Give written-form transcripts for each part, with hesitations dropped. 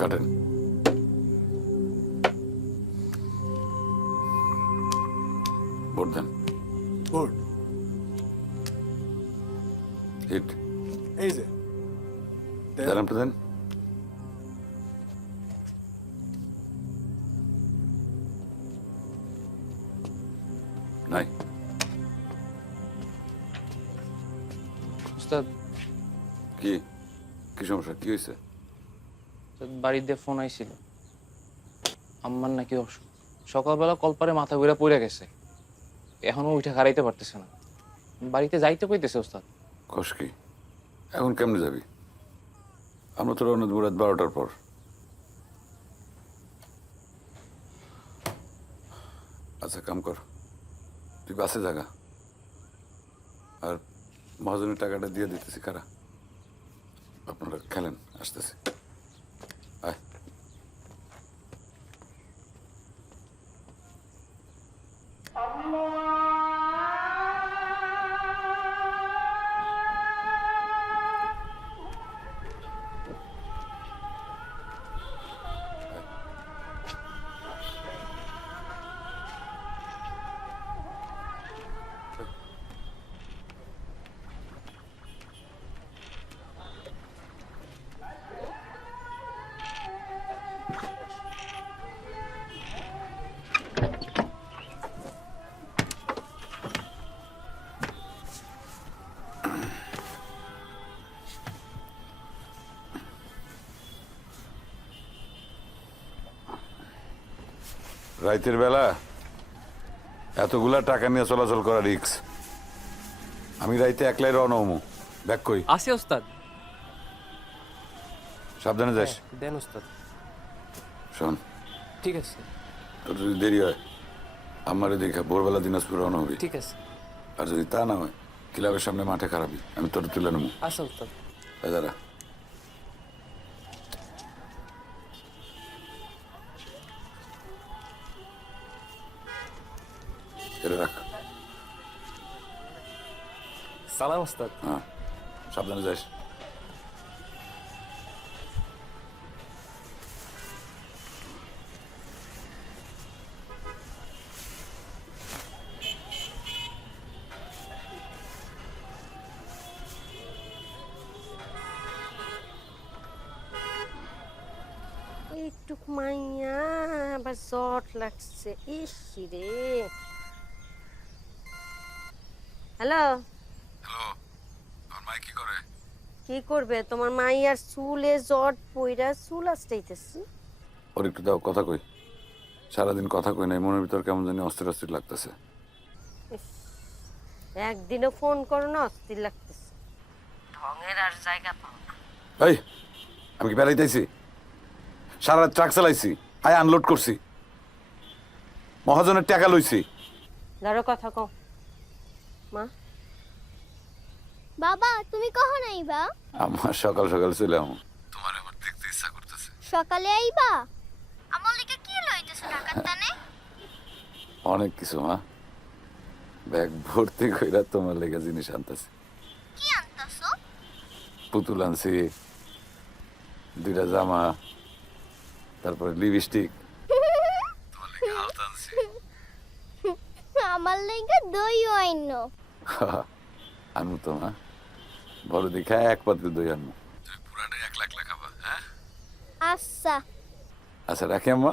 কাটেন। ভোট দেন। Vote hit এই যে দেন দেন। নাই উস্তাদ, কি কি সমস্যা, কি হয়েছে? বাড়িতে ফোন আইছিল, আম্মার নাকি অসুখ। সকালবেলা কলপারে মাথা ঘুরে পড়ে গেছে, এখনো উঠে খাড়াইতে পারতেছে না। বাড়িতে যাইতে কইতেছে উস্তাদ। কস কি? এখন কেমনে যাবি? আমরা তো রওনা দেব রাত 12টার পর। আচ্ছা কাম কর, তুই বাসে জাগা, আর মহাজনের টাকাটা দিয়ে দিতেছি। কারা? আপনারা খেলেন, আসতেছি। আয়। রাইতের বেলা এতগুলা টাকা নিয়ে চলাচল করা রিক্স। আমি রাইতে একলাই রওনা হমু। ব্যাক কই? আছে ওস্তাদ। সাবধানে যাস। দেন ওস্তাদ। শোন, ঠিক আছে। তোর যদি দেরি হয় আমারে দেখা ভোরবেলা দিনাজপুর রওনা হবি। ঠিক আছে। আর যদি তা না হয় ক্লাবের সামনে মাঠে খারাপি, আমি তোর তুলে নেবো। আচ্ছা ওস্তাদ। দাদা এটা রাখ। সালাম ওস্তাদ। হ্যাঁ, সাবধানে যাস। এইটুক মাইয়া আবার জট লাগছে, ইস রে। হ্যালো। হ্যালো, আমার মাই কি করে? কি করবে তোমার মাইয়ার চুলে জট পইরা চুল আসতেইতেছি। ওর একটু দাও, কথা কই। সারাদিন কথা কই নাই, মনের ভিতর কেমন জানি অস্থির অস্থির লাগতেছে। একদিনও ফোন করো না, অস্থির লাগতেছে। ঢঙের আর জায়গা পাও না। এই, আমি কি বেড়াইতেছি? সারা রাত ট্রাক চালাইছি, আয় আনলোড করছি, মহাজনের টাকা লইছি। ধরো কথা কও। মা, বাবা তুমি কখন আইবা? আমার সকাল সকাল চলে আমু। তোমার আমার দেখতে ইচ্ছা করতেছে। সকালে আইবা? আমার লিগে কি লইতেছ টাকার টানে? অনেক কিছু মা, ব্যাগ ভর্তি কইরা তোমার লেগে জিনিস আনতেছি। কি আনতাছো? পুতুল আনছি, 2টা জামা, তারপরে লিপস্টিক। তোমার লেগে হালতা আনছি। আমার লিগে দইও আইনো। আনু তো মা, বড় দেখা এক পাত্রে দই আনবো পুরাটাই একলা একলা খাবা হ্যাঁ আচ্ছা আচ্ছা রাখি আম্মা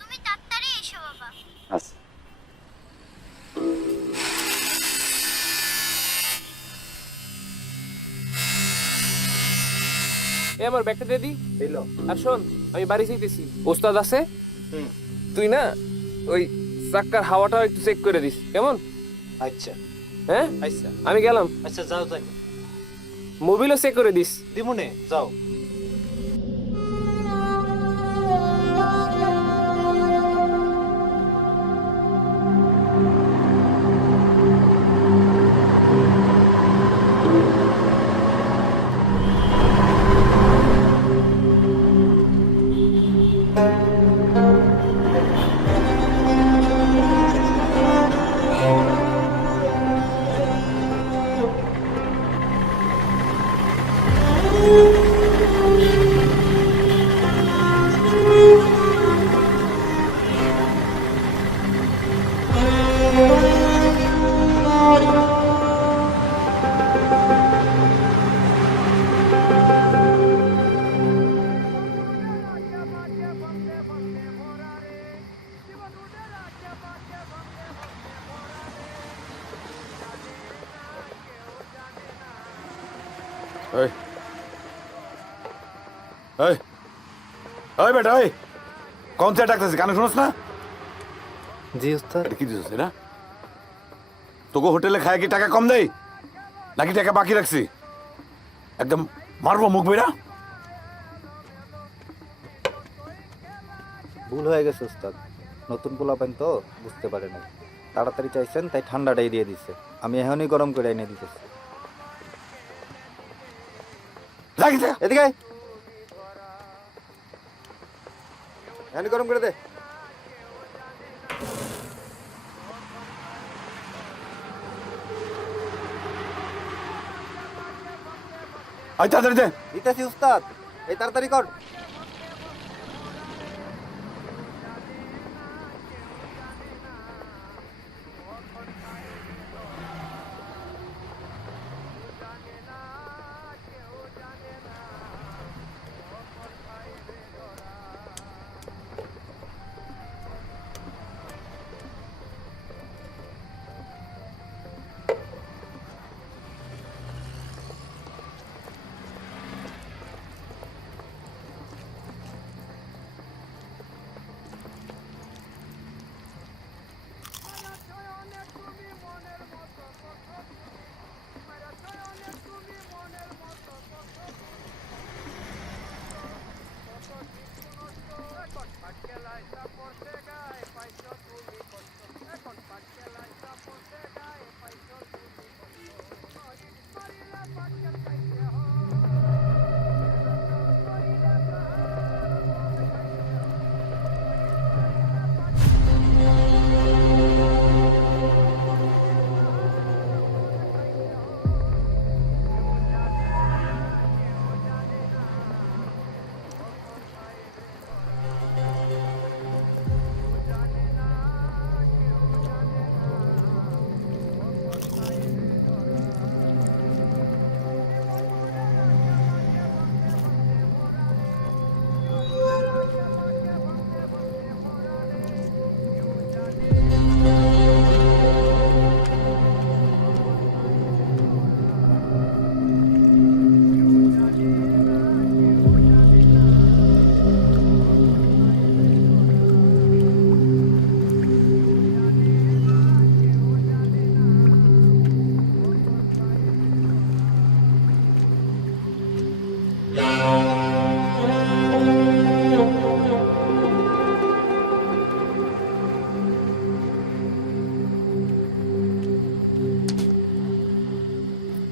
তুমি তাড়াতাড়ি এসো বাবা আচ্ছা এ আমার ব্যাগটা দিয়ে দি আর শোন আমি বাড়ি যাইতেছি ওস্তাদ আছে তুই না ওই চাক্কার হাওয়াটাও একটু চেক করে দিস কেমন আচ্ছা হ্যাঁ আচ্ছা আমি গেলাম আচ্ছা যাও তাই মোবিলও চেক করে দিস দিমুনে যাও এই এই এই বেটা এই কোন সে ডাকতেছে কানে শুনছ না জি উস্তাদ এটা কি দিছিস না তোকে হোটেলে খায় কি টাকা কম দেই নাকি টাকা বাকি রাখছি একদম মারবো মুখ বেরা ভুল হয়ে গেছে উস্তাদ নতুন পোলাপান তো বুঝতে পারে না তাড়াতাড়ি চাইছেন তাই ঠান্ডাটাই দিয়ে দিছে আমি এখনই গরম করে এনে দিতেছি লাগিছে এদিকে আয়। এখনই গরম করে দে আই তাড়াতাড়ি দে দিতেছি উস্তাদ এই তাড়াতাড়ি কর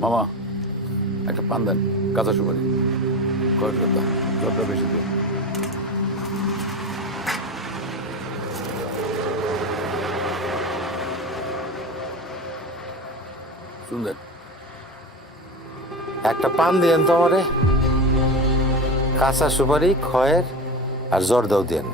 মামা একটা পান দেন কাঁচা সুপারি কয়েক কথা জলটা বেশি দিন শুনলেন একটা পান দিয়েন তো আমারে কাঁচা সুপারি খয়ের আর জর্দাও দেন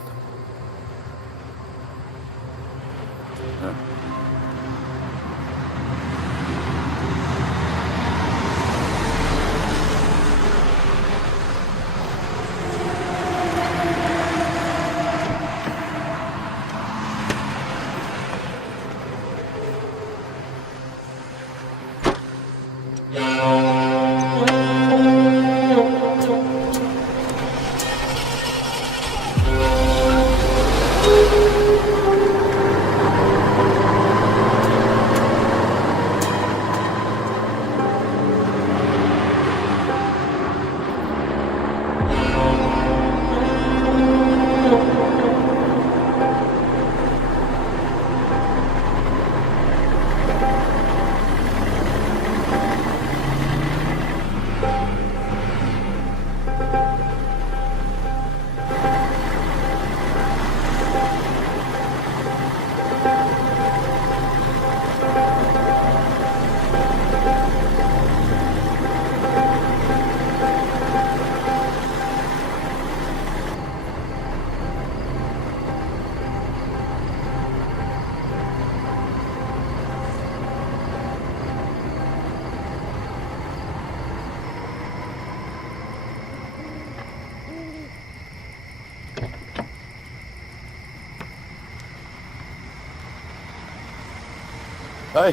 এই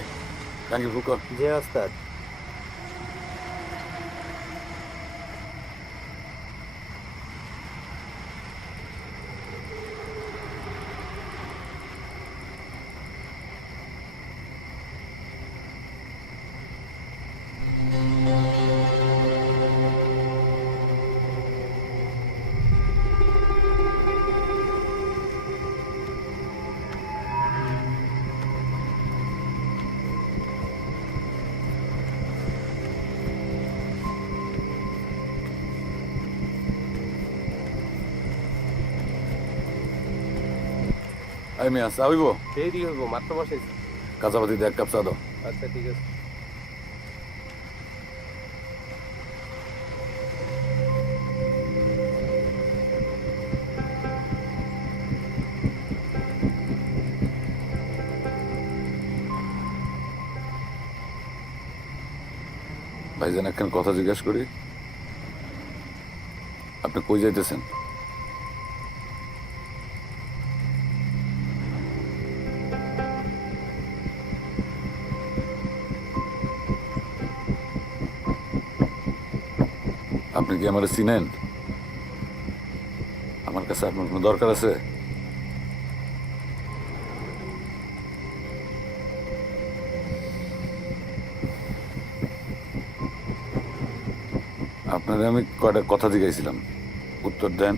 টাঙ্কি ফুক কর। জি ওস্তাদ। এই মিয়া চা হইব? দেরি হইব, মাত্র বসাইছি। কাঁচাপাতি দিয়ে 1 কাপ চা দাও। আচ্ছা ঠিক আছে। ভাইজান একখান কথা জিজ্ঞেস করি, আপনি কই যাইতেছেন? আপনি কি আমার চিনেন? আমার কাছে আপনার কোনো দরকার আছে? আপনারা আমি কয়টা কথা জিজ্ঞাসিলাম, উত্তর দেন।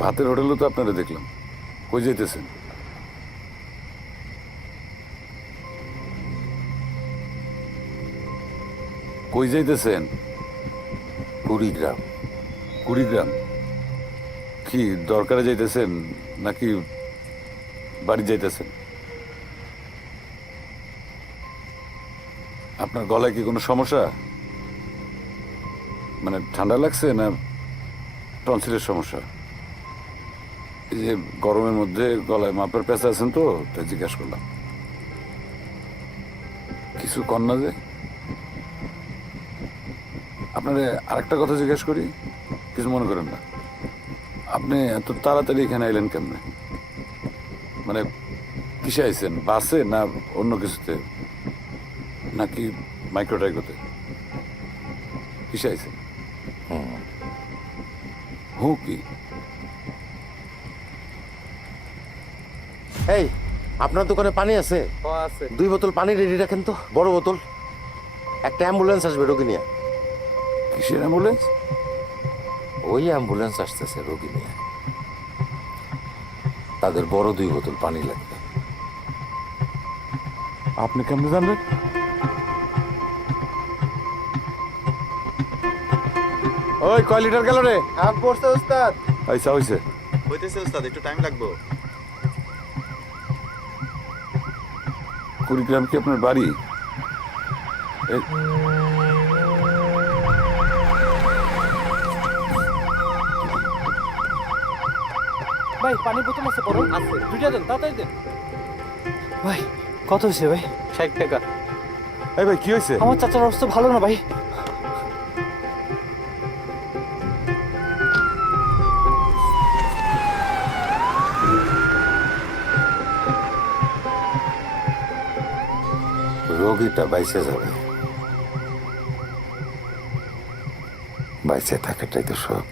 ভাতের হোটেলও তো আপনারা দেখলাম, কই যাইতেছেন? কই যাইতেছেন? কুড়িগ্রাম। কুড়িগ্রাম? কি দরকারে যাইতেছেন নাকি বাড়ি যাইতেছেন? আপনার গলায় কি কোনো সমস্যা? মানে ঠান্ডা লাগছে না টনসিলের সমস্যা? এই যে গরমের মধ্যে গলায় মাপের পেঁচা আছেন তো, তাই জিজ্ঞাসা করলাম। কিছু কর না যে? আপনারে আরেকটা কথা জিজ্ঞেস করি, কিছু মনে করেন না। আপনি এত তাড়াতাড়ি এখানে আইলেন কেমনে? মানে কিসে আইছেন? বাসে না অন্য কিছুতে, নাকি মাইক্রোটাইকোতে? কিসে আইছেন? কি এই, আপনার দোকানে পানি আছে? আছে। 2 বোতল পানি রেডি রাখেন তো, বড় বোতল। একটা অ্যাম্বুলেন্স আসবে রোগী নিয়ে। কিসের অ্যাম্বুলেন্স? ওই অ্যাম্বুলেন্স আসতেছে রোগী নিয়ে। তাদের বড় 2 বোতল পানি লাগবে। আপনি কেমনে জানবেন? ওই কয় লিটার গেল রে? হাফ পড়ছে ওস্তাদ। আইসা হইছে। হইতেছে ওস্তাদ, একটু টাইম লাগবে। কুড়িগ্রাম কি আপনার বাড়ি? ভাই পানির বোতল আছে বড়? আছে। 2টা দেন, তাড়াতাড়ি দেন। ভাই কত হয়েছে ভাই? 60 টাকা। এই ভাই কি হয়েছে? আমার চাচার অবস্থা ভালো না ভাই। রোগীটা বাইসে যাবে, বাইচে থাকাটাই তো সব।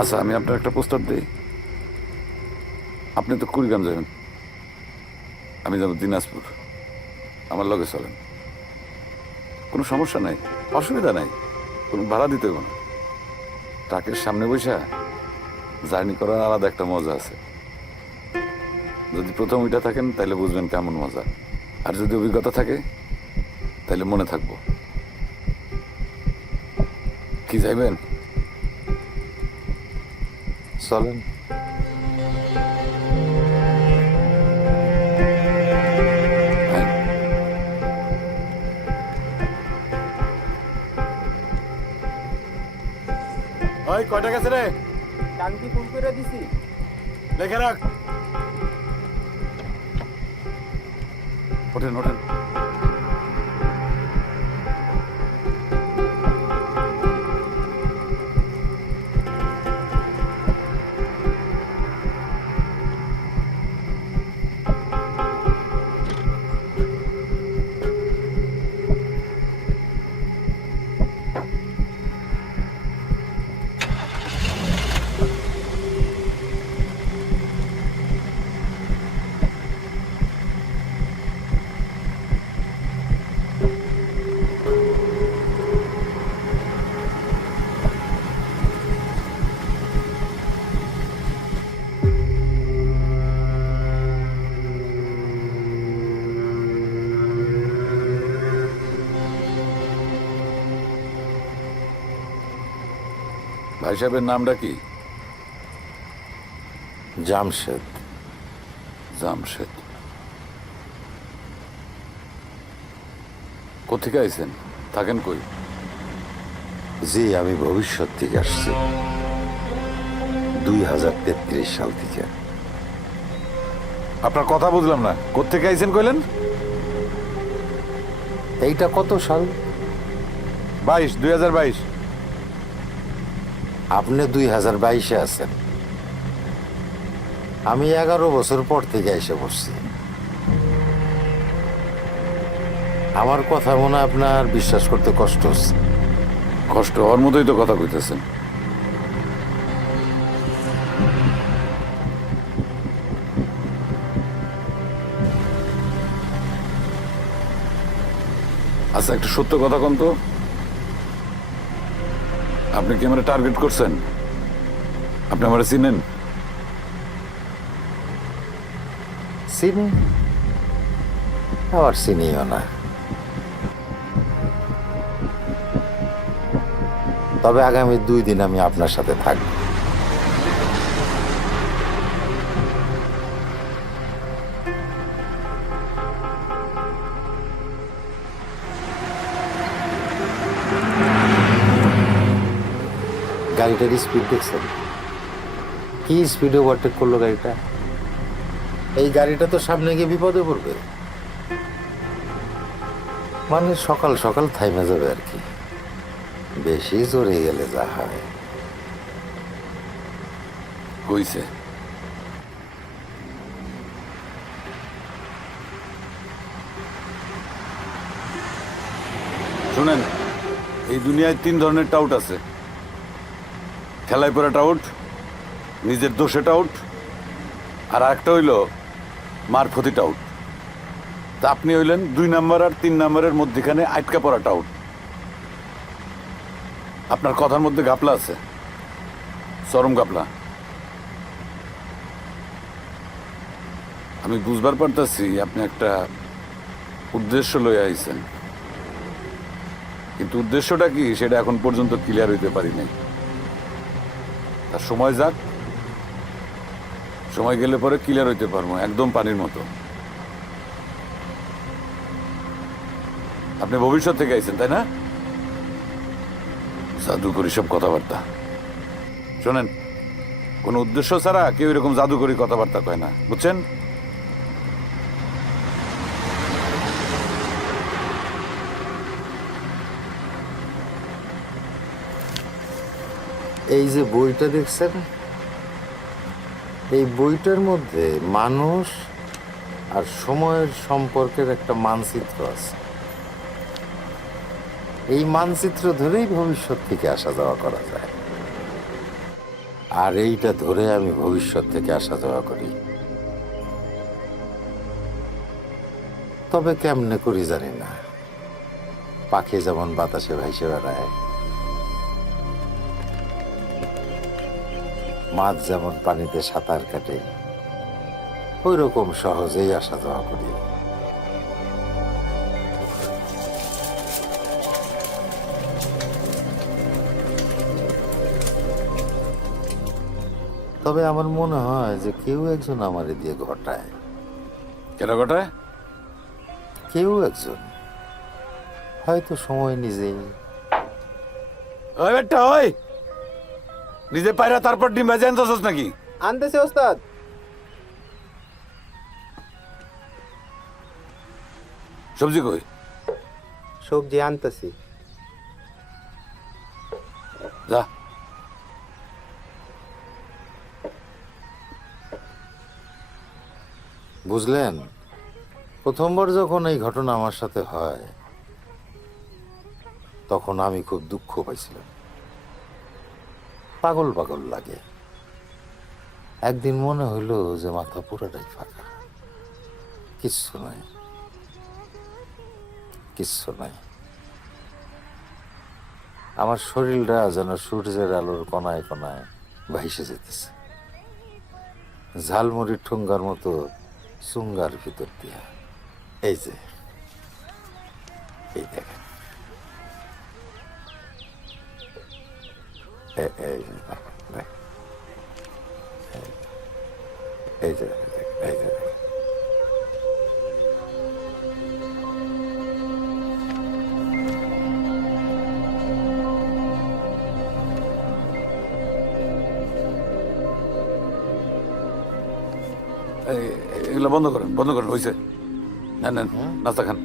আচ্ছা, আমি আপনার একটা প্রস্তাব দিই। আপনি তো কুড়িগ্রাম যাবেন, আমি যাবো দিনাজপুর। আমার লগে চলেন, কোনো সমস্যা নাই, অসুবিধা নাই, কোনো ভাড়া দিতে হবে না। ট্রাকের সামনে বসে জার্নি করার আলাদা একটা মজা আছে। যদি প্রথম ওইটা থাকেন তাহলে বুঝবেন কেমন মজা, আর যদি অভিজ্ঞতা থাকে তাহলে মনে থাকবো। কি যাইবেন? চলেন। হ্যাঁ। ওই কয়টা গেছে রে? টাঙ্কি ফুল করে দিছি। লেখে রাখ। ওঠেন ওঠেন। ভাই সাহেবের নামটা কি? জামশেদ। জামশেদ। কোথেকে আইছেন? থাকেন কই? জি, আমি ভবিষ্যৎ থেকে আসছি, 2033 সাল থেকে। আপনার কথা বুঝলাম না, কোথেকে আইছেন কইলেন? এইটা কত সাল? 2022। আপনি 2022-এ আছেন, আমি 11 বছর পর থেকে এসে বসছি। আমার কথা মনে হয় আপনার বিশ্বাস করতে কষ্ট হচ্ছে। কষ্ট হওয়ার মতোই তো কথা কইতেছেন। আচ্ছা, একটা সত্য কথা কোন তো, আপনি কি আমার টার্গেট করছেন? আপনি আমার চিনেন? চিনি, আবার চিনিও না। তবে আগামী 2 দিন আমি আপনার সাথে থাকবো। গাড়িটার স্পিড দেখছেন? কি স্পিডে ওভারটেক করলো গাড়িটা! এই গাড়িটা তো সামনে গিয়ে বিপদে পড়বে, মানে সকাল সকাল থাইমে যাবে আর কি। বেশি জোরে গেলে যা হয়। কইছে শুনেন, এই দুনিয়ায় 3 ধরনের টাউট আছে। খেলায় পড়া টাউট, নিজের দোষে টাউট, আর একটা হইল মারফতি টাউট। তা আপনি হইলেন 2 নাম্বার আর 3 নাম্বারের মধ্যখানে আটকা পড়া টাউট। আপনার কথার মধ্যে গাপলা আছে, চরম গাপলা। আমি বুঝবার পারতাছি আপনি একটা উদ্দেশ্য লইয়া আইছেন, কিন্তু উদ্দেশ্যটা কি সেটা এখন পর্যন্ত ক্লিয়ার হইতে পারি নাই। তার সময় যাক, সময় গেলে পরে ক্লিয়ার হইতে পারবো, একদম পানির মতো। আপনি ভবিষ্যৎ থেকে আইছেন তাই না? জাদুকরি সব কথাবার্তা শোনেন, কোনো উদ্দেশ্য ছাড়া কেউ এরকম জাদুকরি কথাবার্তা কয় না, বুঝছেন? এই যে বইটা দেখছেন, এই বইটার মধ্যে মানুষ আর সময়ের সম্পর্কের একটা মানচিত্র আছে। এই মানচিত্র ধরেই ভবিষ্যৎ থেকে আসা যাওয়া করা যায়, আর এইটা ধরে আমি ভবিষ্যৎ থেকে আসা যাওয়া করি। তবে কেমনে করি জানি না, পাখি যেমন বাতাসে ভাইসে বেড়ায়, মাছ যেমন পানিতে সাঁতার কাটে, ওই রকম সহজেই আসা যাওয়া করি। তবে আমার মনে হয় যে কেউ একজন আমারে দিয়ে ঘটায়, কেন ঘটায়? কেউ একজন, হয়তো সময় নিজেই। ওই বেটা, ওই নিজে পায়রা তারপর ডিম ভাজি আনতেছস নাকি? আনতেছে ওস্তাদ। সবজি কই? সবজি আনতেছি। যা। বুঝলেন, প্রথমবার যখন এই ঘটনা আমার সাথে হয় তখন আমি খুব দুঃখ পাইছিলাম, পাগল পাগল লাগে। একদিন মনে হইলো যে মাথা পুরোটাই ফাঁকা, কিচ্ছু নাই, কিচ্ছু নাই। আমার শরীরটা যেন সূর্যের আলোর কণায় কণায় ভাইসে যেতেছে, ঝালমুড়ির ঠুঙ্গার মতো সুঙ্গার ভিতর দিয়া। এই যে, এই দেখেন, এই যে দেখ, এই যে দেখ, এই যে দেখ। এগুলো বন্ধ করেন, বন্ধ করেন, হয়েছে। নেন নেন, নাস্তা খান।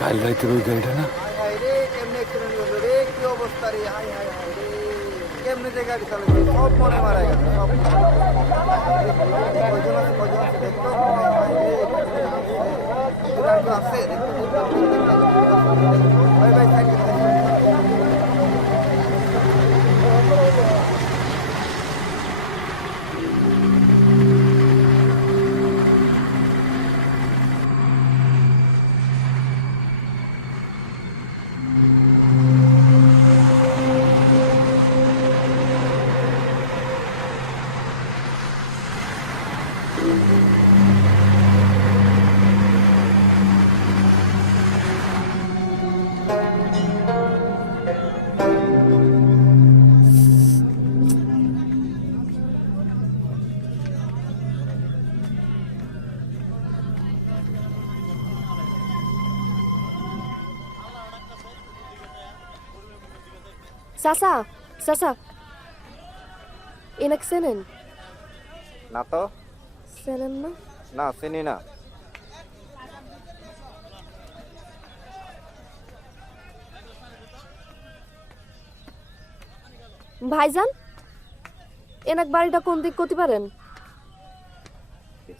কাল রাইতের ওই গাড়িটা না? হাই রে, কেমনে অ্যাক্সিডেন্ট হলো রে? কি অবস্থা রে? হাই হাই হাই রে, কেমনে যে গাড়ি চালাচ্ছে? সব মনে মারা গেছে, সব। কয়জন আছে, কয়জন আছে দেখতো? হাই হাই রে, কয়জন আছে? এরা আর কেউ আছে? দেখতো, দেখতো, ভাই ভাই সাইড দিন, সাইড দিন। চাচা, চাচা, এনাকে চেনেন? না তো, চেনেন না? না চিনি না। ভাইজান, এনাক বাড়িটা কোন দিক করতে পারেন?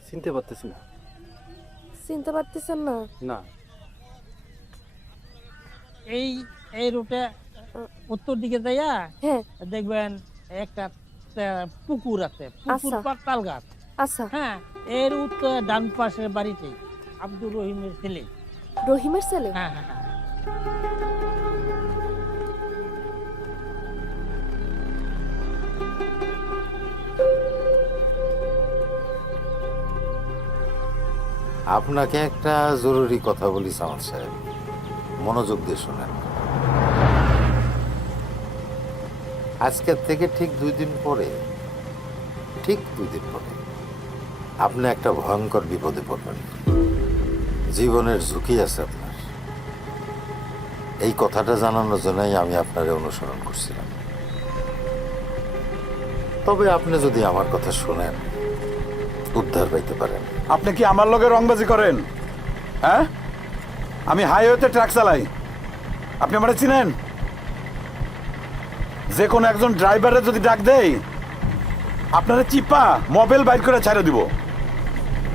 চিনতে পারতেছি না। চিনতে পারতেছেন না? না, এই এই রুটে উত্তর দিকে যাইয়া হ্যাঁ, দেখবেন একটা পুকুর আছে, পুকুর আচ্ছা। পার তাল গাছ। আচ্ছা। হ্যাঁ, এর উত্তর ডান পাশের বাড়িতে আব্দুর রহিমের ছেলে। রহিমের ছেলে? হ্যাঁ হ্যাঁ হ্যাঁ। আপনাকে একটা জরুরি কথা বলি সামাদ সাহেব, মনোযোগ দিয়ে শোনেন। আজকের থেকে ঠিক 2 দিন পরে আপনি একটা ভয়ঙ্কর বিপদে পড়বেন। জীবনের ঝুঁকি আছে আপনার। এই কথাটা জানানোর জন্যই আমি আপনারে অনুসরণ করছিলাম। তবে আপনি যদি আমার কথা শুনেন, উদ্ধার পাইতে পারেন। আপনি কি আমার লগে রংবাজি করেন? হ্যাঁ, আমি হাইওয়েতে ট্রাক চালাই, আপনি আমারে চিনেন? যে কোনো একজন ড্রাইভারে যদি ডাক দেয়, আপনারা চিপা মোবাইল বাইর করে ছেড়ে দিব।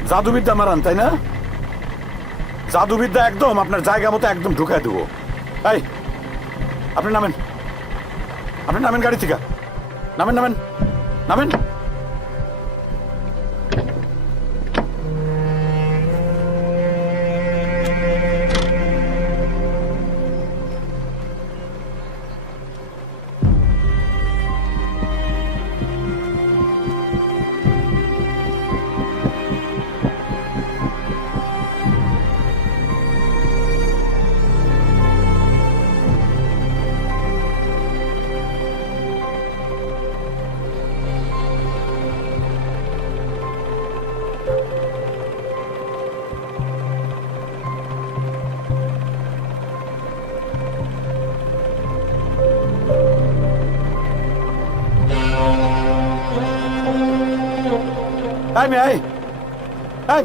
জাদুবিদ্যা মারান, তাই না? জাদুবিদ্যা একদম আপনার জায়গা মতো একদম ঢুকায় দেবো। এই, আপনি নামেন গাড়ি থেকে, নামেন।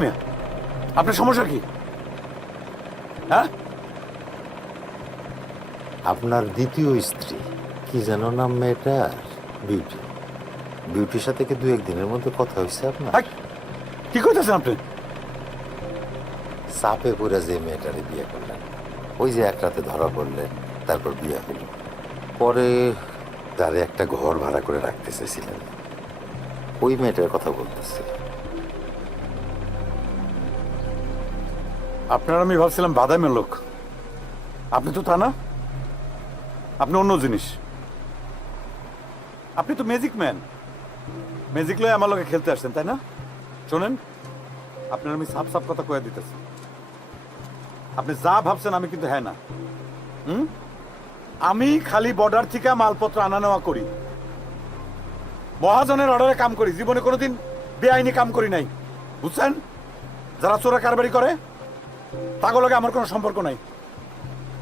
মেয়ে, আপনার সমস্যা কি? হ্যাঁ, আপনার দ্বিতীয় স্ত্রী কি যেন নাম মেয়েটার? বিউটির সাথে কি 2-1 দিনের মধ্যে কথা হয়েছে আপনার? কি করতেছেন আপনি? চাপে পড়ে যে মেয়েটারে বিয়ে করলেন, ওই যে এক রাতে ধরা পড়লেন, তারপর বিয়ে হলো, পরে তারে একটা ঘর ভাড়া করে রাখতে চেয়েছিলেন, ওই মেয়েটার কথা বলতেছে। আপনার আমি ভাবছিলাম বাদামের লোক, আপনি তো তা না, আপনি অন্য জিনিস। আপনি তো ম্যাজিক ম্যান, ম্যাজিক লয়ে আমার লোকে খেলতে আসছেন, তাই না? শোনেন, আপনার আমি সাফ কথা কয়ে দিতেছি, আপনি যা ভাবছেন আমি কিন্তু হ্যাঁ না। আমি খালি বর্ডার থেকে মালপত্র আনা নেওয়া করি, মহাজনের অর্ডারে কাম করি, জীবনে কোনোদিন বেআইনি কাম করি নাই, বুঝছেন? যারা চোরা কারবারি করে তাগো লগে আমার কোনো সম্পর্ক নাই,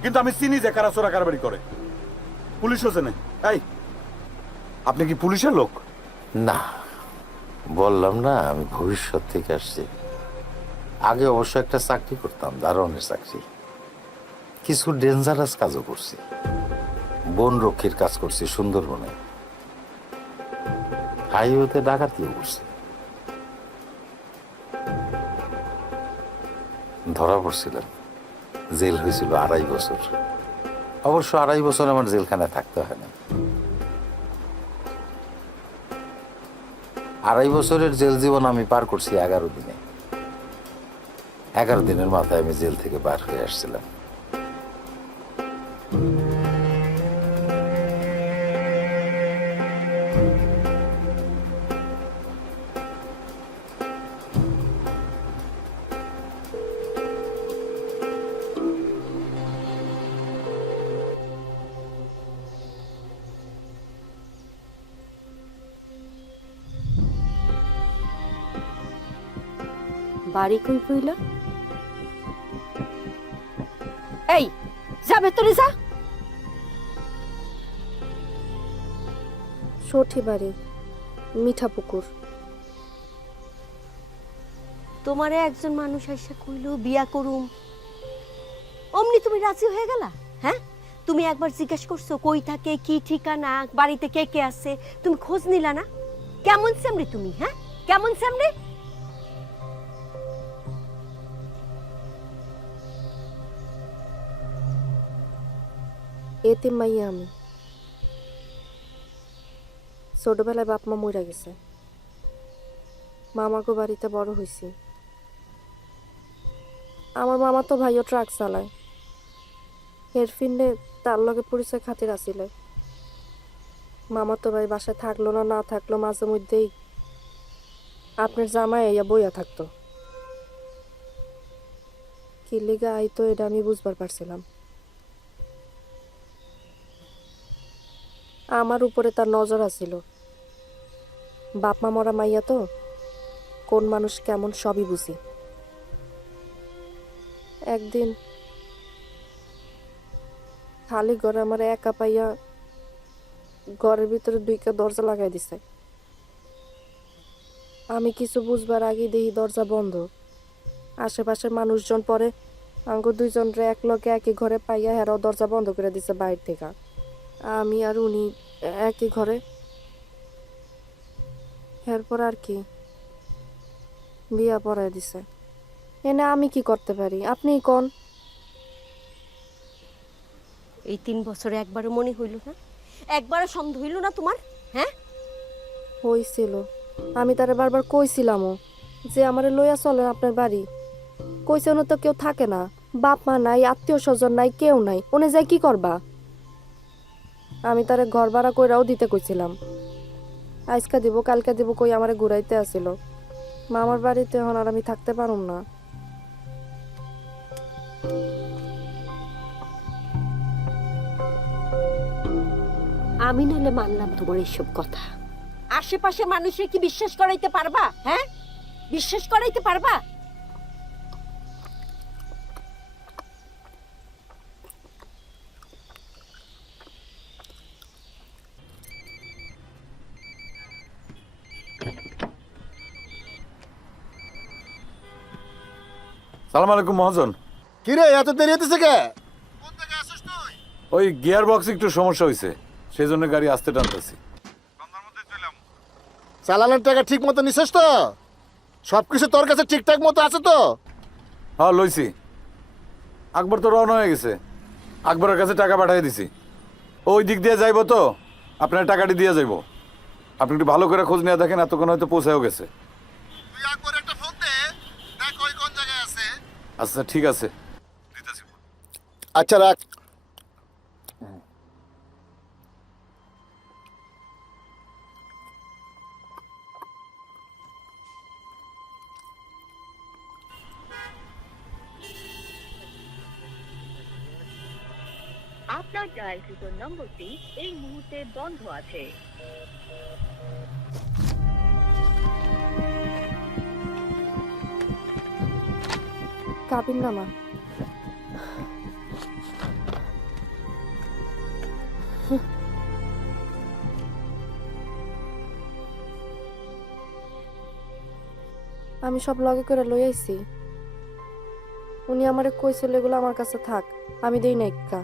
কিন্তু আমি চিনি যে কারা চোরা কারবারি করে, পুলিশও চেনে। এই, আপনি কি পুলিশের লোক? না, বললাম না আমি ভবিষ্যৎ থেকে আসছি। আগে অবশ্য একটা চাকরি করতাম, দারোয়ানের চাকরি, কিছু ডেঞ্জারাস কাজও করছি, বন রক্ষীর কাজ করছি সুন্দরবনে, হাইওয়েতে ডাকাতিও করছি। ধরা পড়ছিলাম, জেল হয়েছিল 2.5 বছর। অবশ্য 2.5 বছর আমার জেলখানায় থাকতে হয় না। 2.5 বছরের জেল জীবন আমি পার করছি 11 দিনে। 11 দিনের মাথায় আমি জেল থেকে বার হয়ে আসছিলাম। বাড়ি কই কইলা? এই যা ভেতরে যা। সঠি বাড়ি, মিঠাপুকুর। তোমারে একজন মানুষ আইসা কইলো বিয়া করুম, অমনি তুমি রাজি হয়ে গেলা? হ্যাঁ, তুমি একবার জিজ্ঞেস করছো কই থাকে, কি ঠিকানা, বাড়িতে কে কে আছে? তুমি খোঁজ নিলা না? কেমন সামনে তুমি? হ্যাঁ, কেমন সামনে? এতে মাইয়া আমি। ছোটবেলায় বাপ মা মরে গেছে, মামাগো বাড়িতে বড় হয়েছি। আমার মামা তো ভাইও ট্রাক চালায়, এর ফিন্ডে তার লগে পরিচয় খাতির আসিল। মামা তো ভাই বাসায় থাকলো না থাকলো, মাঝে মধ্যেই আপনার জামাই ইয়া বইয়া থাকতো। কি লেগে আইতো এটা আমি বুঝবার পারছিলাম। আমার উপরে তার নজর আছিল। বাপ মা মরা মাইয়া তো, কোন মানুষ কেমন সবই বুঝি। একদিন খালি ঘরে আমার একা পাইয়া ঘরের ভিতরে দুইটা দরজা লাগাই দিছে। আমি কিছু বুঝবার আগে দেখি দরজা বন্ধ। আশেপাশের মানুষজন পরে আঙ্গ দুইজনরে এক লগে একই ঘরে পাইয়া হেরাও দরজা বন্ধ করে দিছে বাইরে থেকে। আমি আর উনি একই ঘরে। এরপর আর কি বিয়া পড়ায় দিছে। এনে আমি কি করতে পারি আপনিই কোন। এই 3 বছরে একবারও মনে হইল না, একবারও সন্দেহ হইল না তোমার? হ্যাঁ, হইছিল। আমি তারে বারবার কইছিলামও যে আমারে লইয়া চলেন আপনার বাড়ি। কইছে ওনে তো কেউ থাকে না, বাপ মা নাই, আত্মীয় স্বজন নাই, কেউ নাই, ওনে যাই কি করবা। আমি তারে ঘর ভাড়া কইরাও দিতে কইছিলাম। আজকা দিব কালকে দিব কই আমারে ঘুরাইতে আসিল। মামার বাড়িতে এখন আর আমি থাকতে পারুম না। আমি নাহলে মানলাম তোমার এইসব কথা। আশেপাশে মানুষে কি বিশ্বাস করাইতে পারবা? হ্যাঁ, বিশ্বাস করাইতে পারবা? সালাম আলাইকুম মহাজন। কি রে এত দেরি হতেছে কে? ওই গিয়ার বক্স একটু সমস্যা হয়েছে, সেই জন্য গাড়ি আসতে টানতেছি। চালানোর টাকা ঠিক মতো নিছিস তো? সবকিছু তোর কাছে ঠিকঠাক মতো আছে তো? হ্যাঁ লইছি। আকবর তো রওনা হয়ে গেছে, আকবরের কাছে টাকা পাঠিয়ে দিছি। ওই দিক দিয়ে যাইবো তো, আপনার টাকাটি দিয়ে যাইবো। আপনি একটু ভালো করে খোঁজ নিয়ে দেখেন, এতক্ষণ হয়তো পৌঁছেও গেছে। তুই একবার একটা ফোন দে, দেখ ওই কোন জায়গায় আছে। আচ্ছা ঠিক আছে। আচ্ছা রাখ। আপনার ডায়ালকৃত নম্বরটি এই মুহূর্তে বন্ধ আছে। কাবিন নামা। আমি সব লগে করে লই আইছি। উনি আমারে কইছিল এগুলো আমার কাছে থাক, আমি দেই না এক্কা।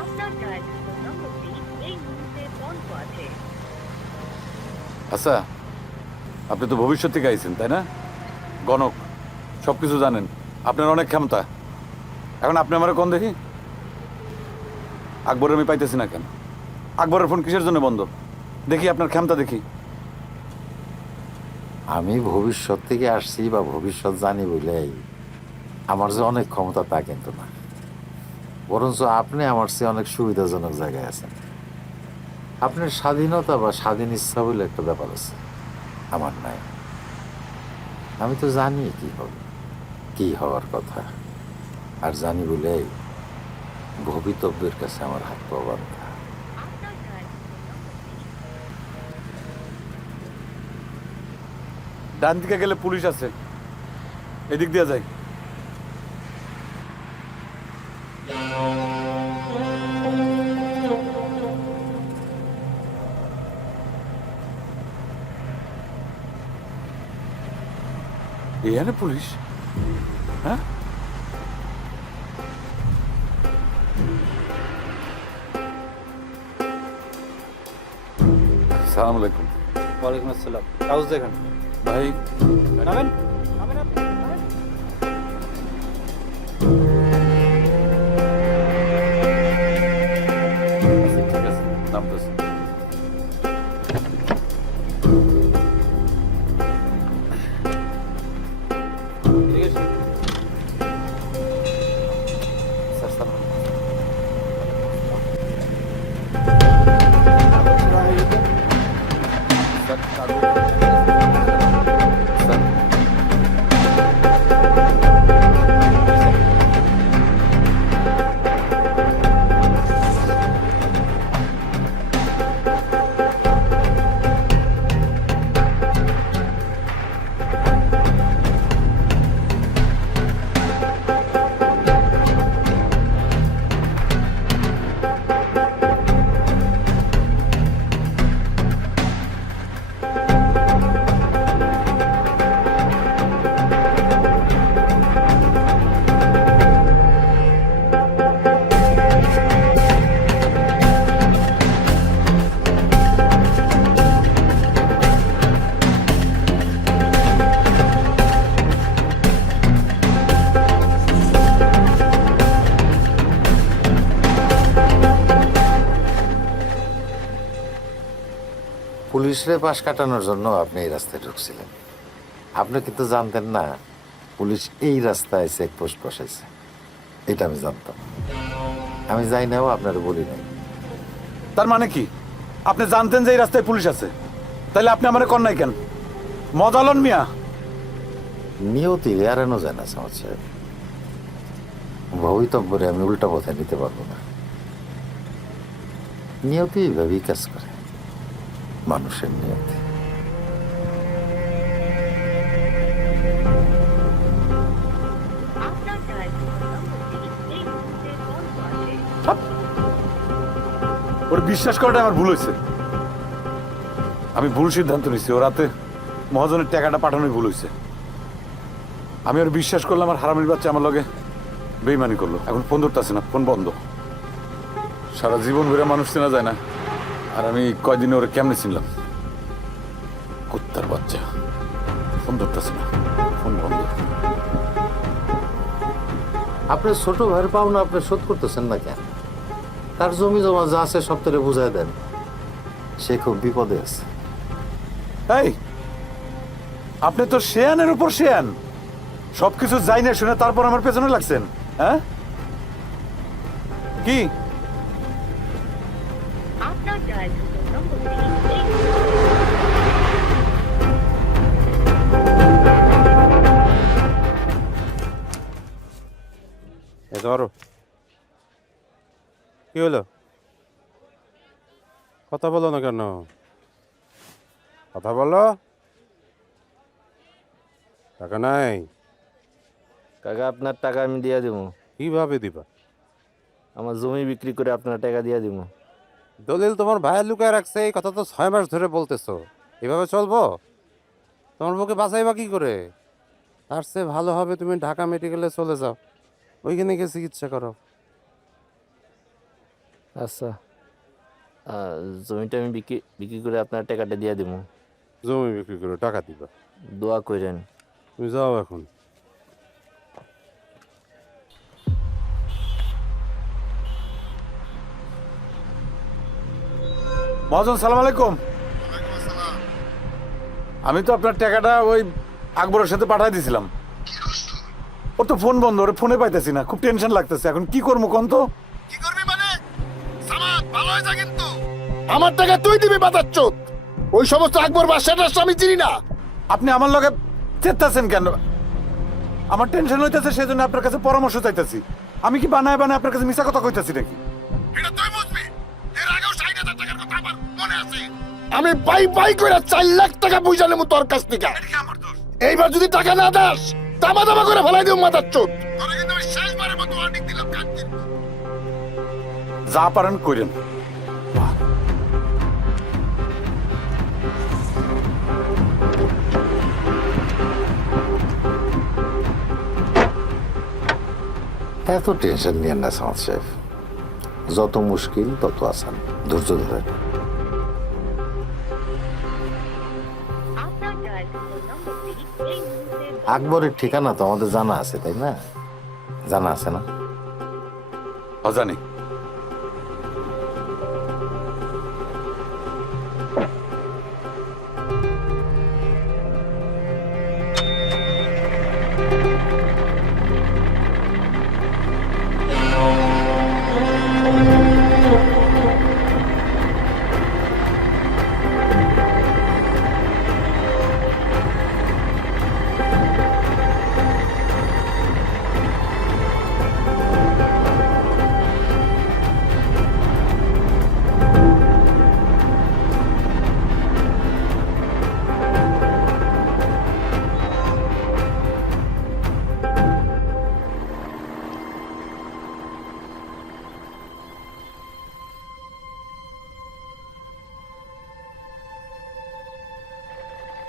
আপনার ডায়ালকৃত নম্বরটি এই মুহূর্তে বন্ধ আছে। আচ্ছা, আপনি তো ভবিষ্যৎ থেকে আইছেন তাই না? গণক, সব কিছু জানেন, আপনার অনেক ক্ষমতা। এখন আপনি আমার কোন দেখি? আকবরের আমি পাইতেছি না কেন? আকবরের ফোন কিসের জন্য বন্ধ? দেখি আপনার ক্ষমতা দেখি। আমি ভবিষ্যৎ থেকে আসছি বা ভবিষ্যৎ জানি বলেই আমার যে অনেক ক্ষমতা তা কিন্তু না, বরঞ্চ আপনি আমার চেয়ে অনেক সুবিধাজনক জায়গায় আছেন। আপনার স্বাধীনতা বা স্বাধীন ইচ্ছা বলে একটা ব্যাপার আছে, আমার নাই। আমি তো জানি কি হবে, কি হওয়ার কথা, আর জানি বলেই ভবিতব্যের কাছে আমার হাত পা বাঁধা। আপনার ডায়ালকৃত নম্বরটি ডান দিকে গেলে পুলিশ আছে, এদিক দিয়ে যাই। এখানে পুলিশ? হ্যাঁ, সালাম আলাইকুম। ওয়ালাইকুম আসসালাম। কাগজ দেখেন। ভাই নামেন ঠিক আছে নামতেছি। পুলিশরে পাশ কাটানোর জন্য আপনি এই রাস্তায় ঢুকছিলেন। আপনি কিন্তু জানতেন না পুলিশ এই রাস্তায় চেকপোস্ট বসাইছে। এটা আমি জানতাম। আমি যাই নাও আপনার বলি নাই। তার মানে কি আপনি জানতেন যে এই রাস্তায় পুলিশ আছে, তাহলে আপনি আমার কর নাই কেন? মজালন মিয়া, নিয়তি এড়ানো যায় না সামাদ সাহেব। ভবিতব্যরে আমি উল্টা পথে নিতে পারবো না। নিয়তি এইভাবেই কাজ করে, মানুষের নিয়তি। আপনার ডায়াল নম্বরটি এই মুহূর্তে বন্ধ আছে। ওর বিশ্বাস করাটা আমার ভুল হয়েছে। আমি ভুল সিদ্ধান্ত নিচ্ছি। ও রাতে মহাজনের টাকাটা পাঠানোই ভুল হয়েছে। আমি ওর বিশ্বাস করলাম, আর হারামির বাচ্চা আমার লগে বেইমানি করলো। এখন ফোন ধরতেছে না, ফোন বন্ধ। সারা জীবন ঘুরে মানুষ চেনা যায় না, আর আমি কয়দিনে ওরা কেমনে চিনলাম? কুত্তার বাচ্চা, ফোন ধরতেছে না, ফোন বন্ধ। আপনার ছোট ভাইয়ের পাওনা আপনি শোধ করতেছেন না কেন? তার জমি জমা যা আছে সব তোরে বুঝাই দেন। সে খুব বিপদে আছে। এই, আপনি তো শেয়ানের উপর শেয়ান, সবকিছু যাই না শুনে তারপর আমার পেছনে লাগছেন, হ্যাঁ? কি আপনার ডায়াল নম্বরটি এই ধরো, কি হলো? কথা বলো না কেন? কথা বলো। টাকা নাই? কাকা আপনার টাকা আমি দিয়ে দেবো। কিভাবে দিবা? আমার জমি বিক্রি করে আপনার টাকা দিয়ে দিব। দলিল তোমার ভাইয়ের লুকায় রাখছে, এই কথা তো 6 মাস ধরে বলতেছো। এভাবে চলবো? তোমার বুকে বাঁচাইবা কি করে? তার চেয়ে ভালো হবে তুমি ঢাকা মেডিকেলে চলে যাও, ওইখানে গিয়ে চিকিৎসা করো। আচ্ছা, জমিটা আমি বিক্রি করে আপনার টাকাটা দিয়ে দিব। জমি বিক্রি করে টাকা দিবা? দোয়া করেন। তুমি যাও এখন। মহাজন, সালাম আলাইকুম। আমি তো আপনার টাকাটা ওই আকবরের সাথে পাঠাই দিয়েছিলাম। ওর তো ফোন বন্ধ, ওর ফোনে পাইতেছি না, খুব টেনশন লাগতেছে। এখন কি করবো কোন তো? কি করবি মানে? সামাদ ভালো হয়ে যা কিন্তু। আমার টাকা তুই দিবি বাতাচ্চোদ। ওই সমস্ত আকবর বাদশাটা আমি চিনি না। আপনি আমার লগে চেতাছেন কেন? আমার টেনশন হইতেছে, সেজন্য আপনার কাছে পরামর্শ চাইতেছি। আমি কি বানায় বানায় আপনার কাছে মিছা কথা কইতাছি নাকি? এটা তুই বুঝবি। এর আগেও 60,000 টাকার কথা আমার মনে আছে। আমি পাই করে 4 লাখ টাকা বুঝা নেবো তোর কাছ থেকে। এইবার যদি টাকা না দাস, দামা দামা করে ফেলাই দেব মাদারচোদ। তোরে কিন্তু আমি শেষবারের মতো ওয়ার্নিং দিলাম, কাটতে। যা পারেন করেন। এত টেনশন নিয়েন না সামাদ সাহেব। যত মুশকিল তত আসান। ধৈর্য ধরেন। আপনার ডায়াল নম্বর এই মুহূর্তে আকবরের ঠিকানা তো আমাদের জানা আছে, তাই না? জানা আছে না? অজানি।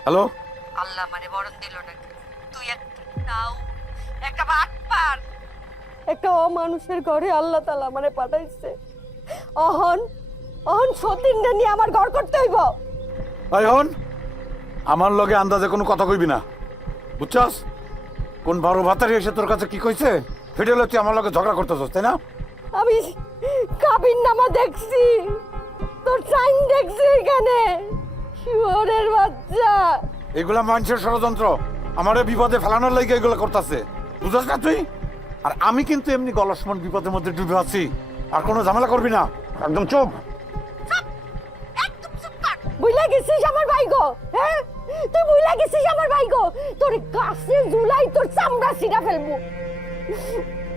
হ্যালো, আল্লাহ মানে বরণ দিল না। তুই একটা বাটপার, একটা অমানুষের ঘরে আল্লাহ তাআলা মানে পাঠাইছে। অহন সতীন নিয়ে আমার ঘর করতে হইব। ভাই হন, আমার লগে আন্দাজে কোনো কথা কইবি না, বুঝছস? কোন বড় ভাতারি এসে তোর কাছে কি কইছে? ফিডেল তুই আমার লগে ঝগড়া করতেছস, তাই না? আমি কাবিন নামা দেখছি, তোর সাইন দেখছি এখানে। শুয়োরের বাচ্চা, এগুলা মানুষের ষড়যন্ত্র, আমারে বিপদে ফেলানোর লাগে এগুলো করতেছে, বুঝছস না তুই? আর আমি কিন্তু এমনি গলসমন বিপদের মধ্যে ডুবে আছি, আর কোনো ঝামেলা করবি না, একদম চুপ। বুইলা গেছিস আমার ভাইগো? হ্যাঁ, তুই বুইলা গেছিস আমার ভাইগো? তোর কাছে জুলাই তোর চামড়া ছিঁড়া ফেলবো।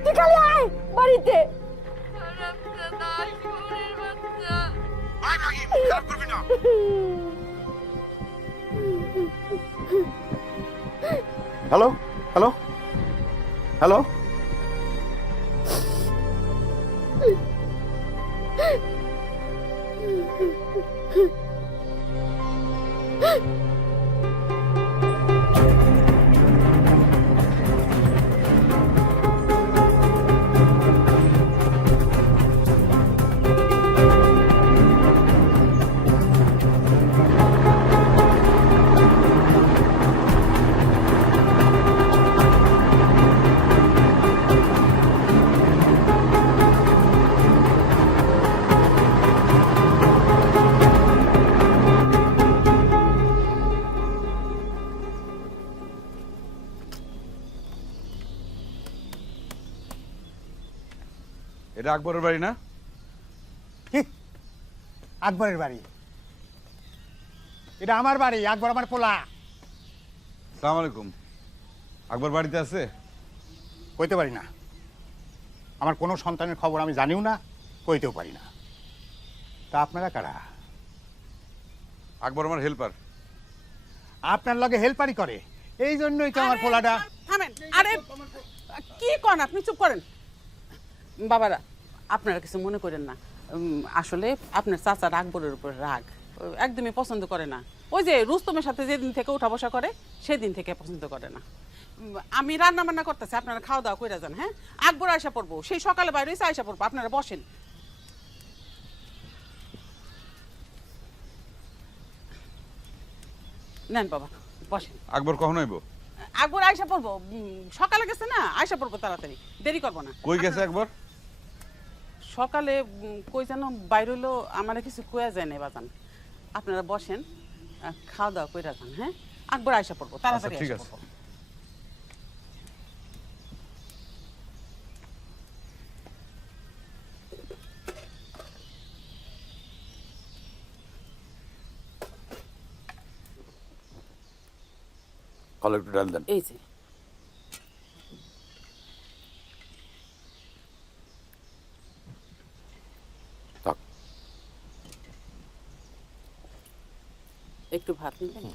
তুই খালি আয় বাড়িতে। হ্যালো হ্যালো হ্যালো, এটা আকবরের বাড়ি না? কি আকবরের বাড়ি? এটা আমার বাড়ি, আকবর আমার পোলা। আসসালামু আলাইকুম। আকবর বাড়িতে আছে? কইতে পারি না, আমার কোনো সন্তানের খবর আমি জানিও না, কইতেও পারি না। তা আপনারা কারা? আকবর আমার হেল্পার। আপনার লগে হেল্পারি করে, এই জন্যই তো আমার পোলাটা। থামেন, আরে কি করেন আপনি? চুপ করেন বাবারা, আপনারা কিছু মনে করেন না। আসলে আপনার চাচার আকবরের উপর রাগ, একদমই পছন্দ করে না। ওই যে রুস্তমের সাথে যেদিন থেকে উঠা বসা করে সেদিন থেকে পছন্দ করে না। আমি রান্না বান্না করতেছি, আপনারা খাওয়া দাওয়া করে যান। হ্যাঁ, আকবর আয়সা পড়বো, সেই সকালে বাইরে এসে আয়সা পড়বো, আপনারা বসেন। নেন বাবা বসেন। আকবর কখন আইব? আকবর আয়সা পড়বো, সকালে গেছে না, আয়সা পড়বো তাড়াতাড়ি, দেরি করবো না। কই গেছে আকবর? সকালে কই যেন বাইর হইলো, আমার কিছু কয়া যায় না বাজান। আপনারা বসেন, খাওয়া দাওয়া কইরা যান। হ্যাঁ, আকবর আয়সা পড়বো তাড়াতাড়ি। ঠিক আয়সা আছে। পড়বো। কল একটু ডাল দেন। এই যে থাক। একটু ভাত নিবেন?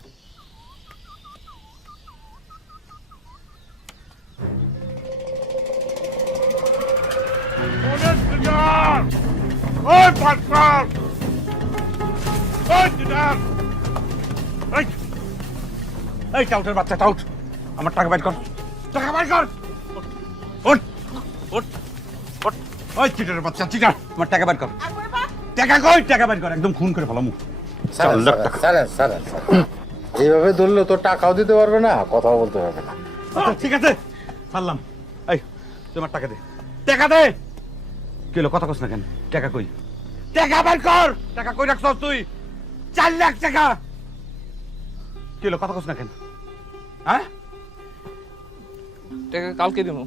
এই টাউটের বাচ্চা, টাউট, আমার টাকা বাইর কর, টাকা বাইর কর। ওঠ ওঠ ওঠ, ওই চিটারের বাচ্চা, চিটার, আমার টাকা বাইর কর। টাকা কই? টাকা বাইর কর, একদম খুন করে ফেলাম। স্যার, এইভাবে ধরলে তো টাকাও দিতে পারবে না, কথাও বলতে পারবে না। আচ্ছা ঠিক আছে, ছাড়লাম। এই তোমার টাকা দে, টাকা দে। কি হলো, কথা কস না কেন? টাকা কই? টাকা বের কর। টাকা কই রাখছস তুই? 4 লাখ টাকা। কি হলো, কথা কস না কেন? হ্যাঁ, টাকা কালকে দিব।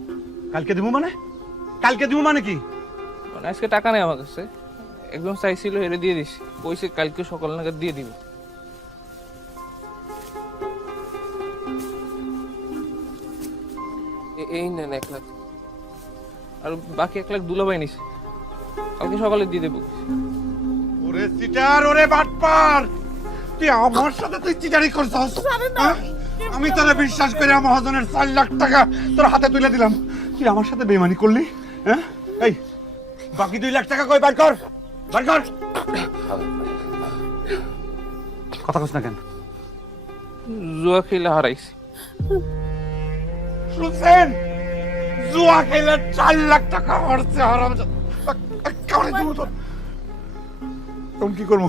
কালকে দিব মানে? কালকে দিব মানে কি? মানে আজকে টাকা নেই আমার কাছে, একদম চাইছিল এটা দিয়ে দিস, কইছে কালকে সকাল নাগাদ দিয়ে দিব। এই নেন 1 লাখ, আর বাকি 1 লাখ দুলাভাই নিছে, কালকে সকালে দিয়ে দেবো। ওরে চিটার, ওরে বাটপার, তুই আমার সাথে তুই চিটারি করছস? হ্যাঁ? আমি তোরে বিশ্বাস করে মহাজনের 4 লাখ টাকা তোর হাতে তুলে দিলাম, তুই আমার সাথে বেইমানি করলি? হ্যাঁ, এই বাকি 2 লাখ টাকা কই? বার কর, বার কর। কথা কস না কেন? জুয়া খেলে হারাইছি। শুনছেন, জুয়া খেলে 4 লাখ টাকা হারছে, হারাম। কাউরে দিব তোর, তুমি কি করবো?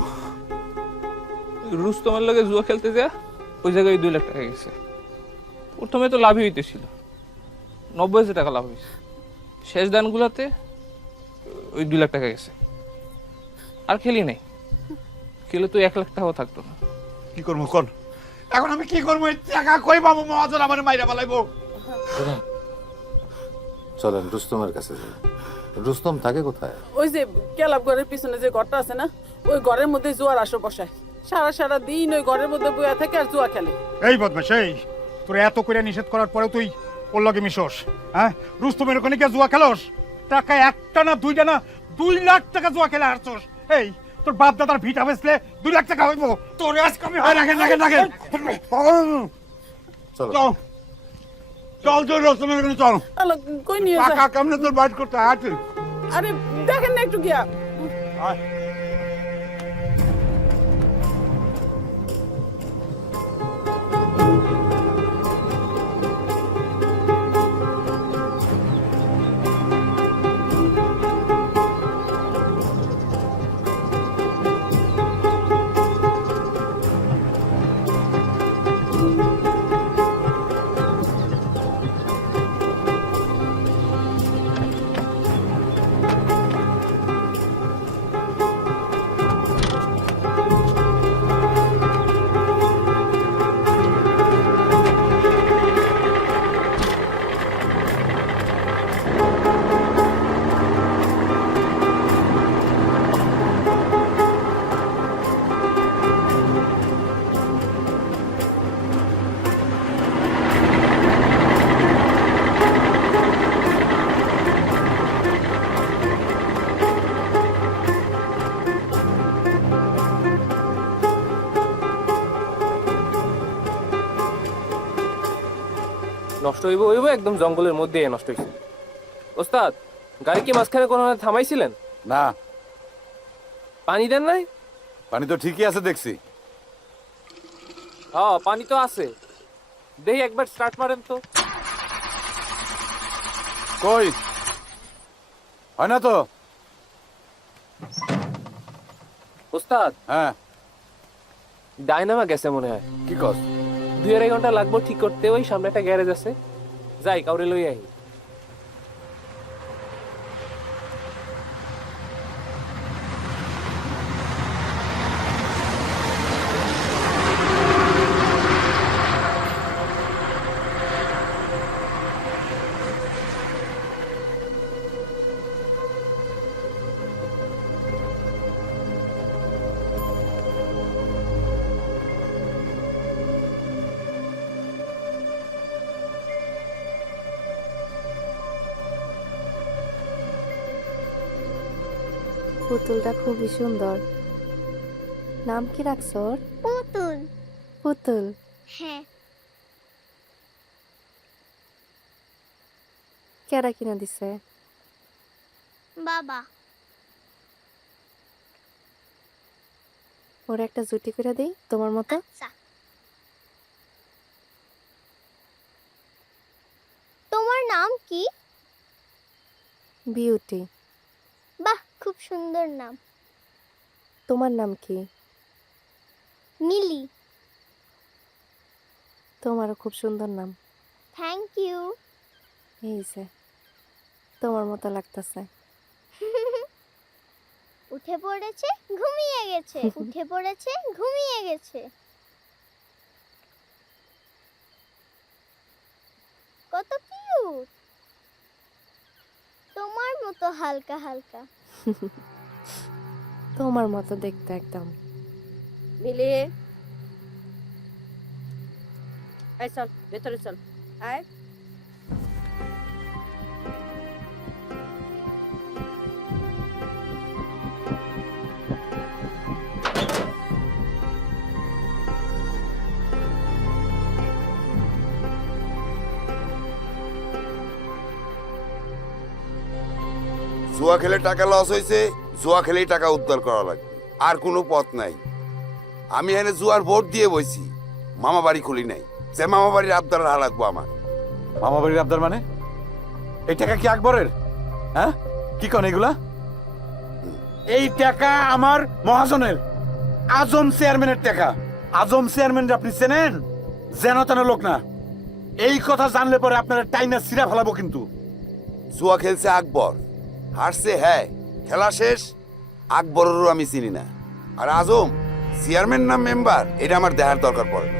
রুস্তমের লগে জুয়া খেলতে যা ওই জায়গায় 2 লাখ টাকা গেছে। প্রথমে তো লাভই হইতেছিল, 90,000 টাকা লাভ হয়েছে। শেষ দানগুলাতে ওই 2 লাখ টাকা গেছে। আর খেলি নাই, খেলে তো 1 লাখ টাকাও থাকতো না। কি করবো কর, এখন আমি কি করবো? এই টাকা কই পাবো? মহাজন আমার মাইরা পালাইবো। চলেন রুস্তমের কাছে যাই। রুস্তম থাকে কোথায়? ওই যে ক্লাব ঘরের পিছনে যে ঘরটা আছে না, ওই ঘরের মধ্যে জুয়ার আসর বসায়। সারা সারা দিন ওই ঘরের মধ্যে বইয়া থাকে আর জুয়া খেলে। এই বদমাশ, এই তোর এত করে নিষেধ করার পরেও তুই ওর লগে মিশোস? হ্যাঁ, রুস্তমের ওখানে গিয়ে জুয়া খেলোস? টাকা একটা না দুইটা না 2 লাখ টাকা জুয়া খেলে হারছোস। এই তোর বাপ দাদার ভিটা বেচলে 2 লাখ টাকা হইব তোর? আজকে আমি রাখেন রাখেন রাখেন। চলো চল চল, তোর রুস্তমের ওখানে চল। আলো, কই নিয়ে টাকা যায়? কেমনে তোর বাইট করতে হাঁটে? আরে দেখেন না একটু গিয়া। নষ্ট হইব হইব, একদম জঙ্গলের মধ্যে নষ্ট হয়েছে। ওস্তাদ, গাড়ি কি মাঝখানে কোনো থামাইছিলেন? না, পানি দেন নাই? পানি তো ঠিকই আছে দেখছি। হ্যাঁ, পানি তো আছে। দেখি একবার স্টার্ট মারেন তো। কই হয় না তো? ওস্তাদ, হ্যাঁ, ডাইনামা গেছে মনে হয়। কি কস? 2-2.5 ঘন্টা লাগবো ঠিক করতে। ওই সামনে একটা গ্যারেজ আছে, যাই কাউরে লই আই। পুতুলটা খুবই সুন্দর। নাম কি রাখছ ওর? পুতুল। পুতুল। হ্যাঁ। কেডা কিনা দিছে? বাবা। ওর একটা জুটি করে দেই তোমার মতো। আচ্ছা। তোমার নাম কি? বিউটি। বাহ, খুব সুন্দর নাম। তোমার নাম কি? মিলি। তোমারও খুব সুন্দর নাম। Thank you. এই যে তোমার মতো লাগতেছে। উঠে পড়েছে ঘুমিয়ে গেছে, উঠে পড়েছে ঘুমিয়ে গেছে। কত কিউট, তোমার মতো হালকা হালকা। তোমার মতো দেখতে একদম। মিলে এই চল ভেতরে চল, আয়। জুয়া খেলে টাকা লস হয়েছে, জুয়া খেলেই টাকা উদ্ধার করা লাগবে, আর কোনো পথ নাই। আমি এখানে জুয়ার ভোট দিয়ে বইছি, মামা বাড়ি খুলি নাই, যে মামা বাড়ির আবদার লাগবো আমার। মামা বাড়ির আবদার মানে? এই টাকা কি আকবরের? হ্যাঁ, কি কন এগুলা? এই টাকা আমার মহাজনের, আজম চেয়ারম্যানের টাকা। আজম চেয়ারম্যান আপনি চেনেন? যেন তেন লোক না। এই কথা জানলে পরে আপনারা টাইনা সিরা ফেলাবো কিন্তু। জুয়া খেলছে আকবর, হারছে হ্যাঁ, খেলা শেষ। আকবরেরও আমি চিনি না, আর আজম চেয়ারম্যান না মেম্বার এটা আমার দেখার দরকার পড়ে না।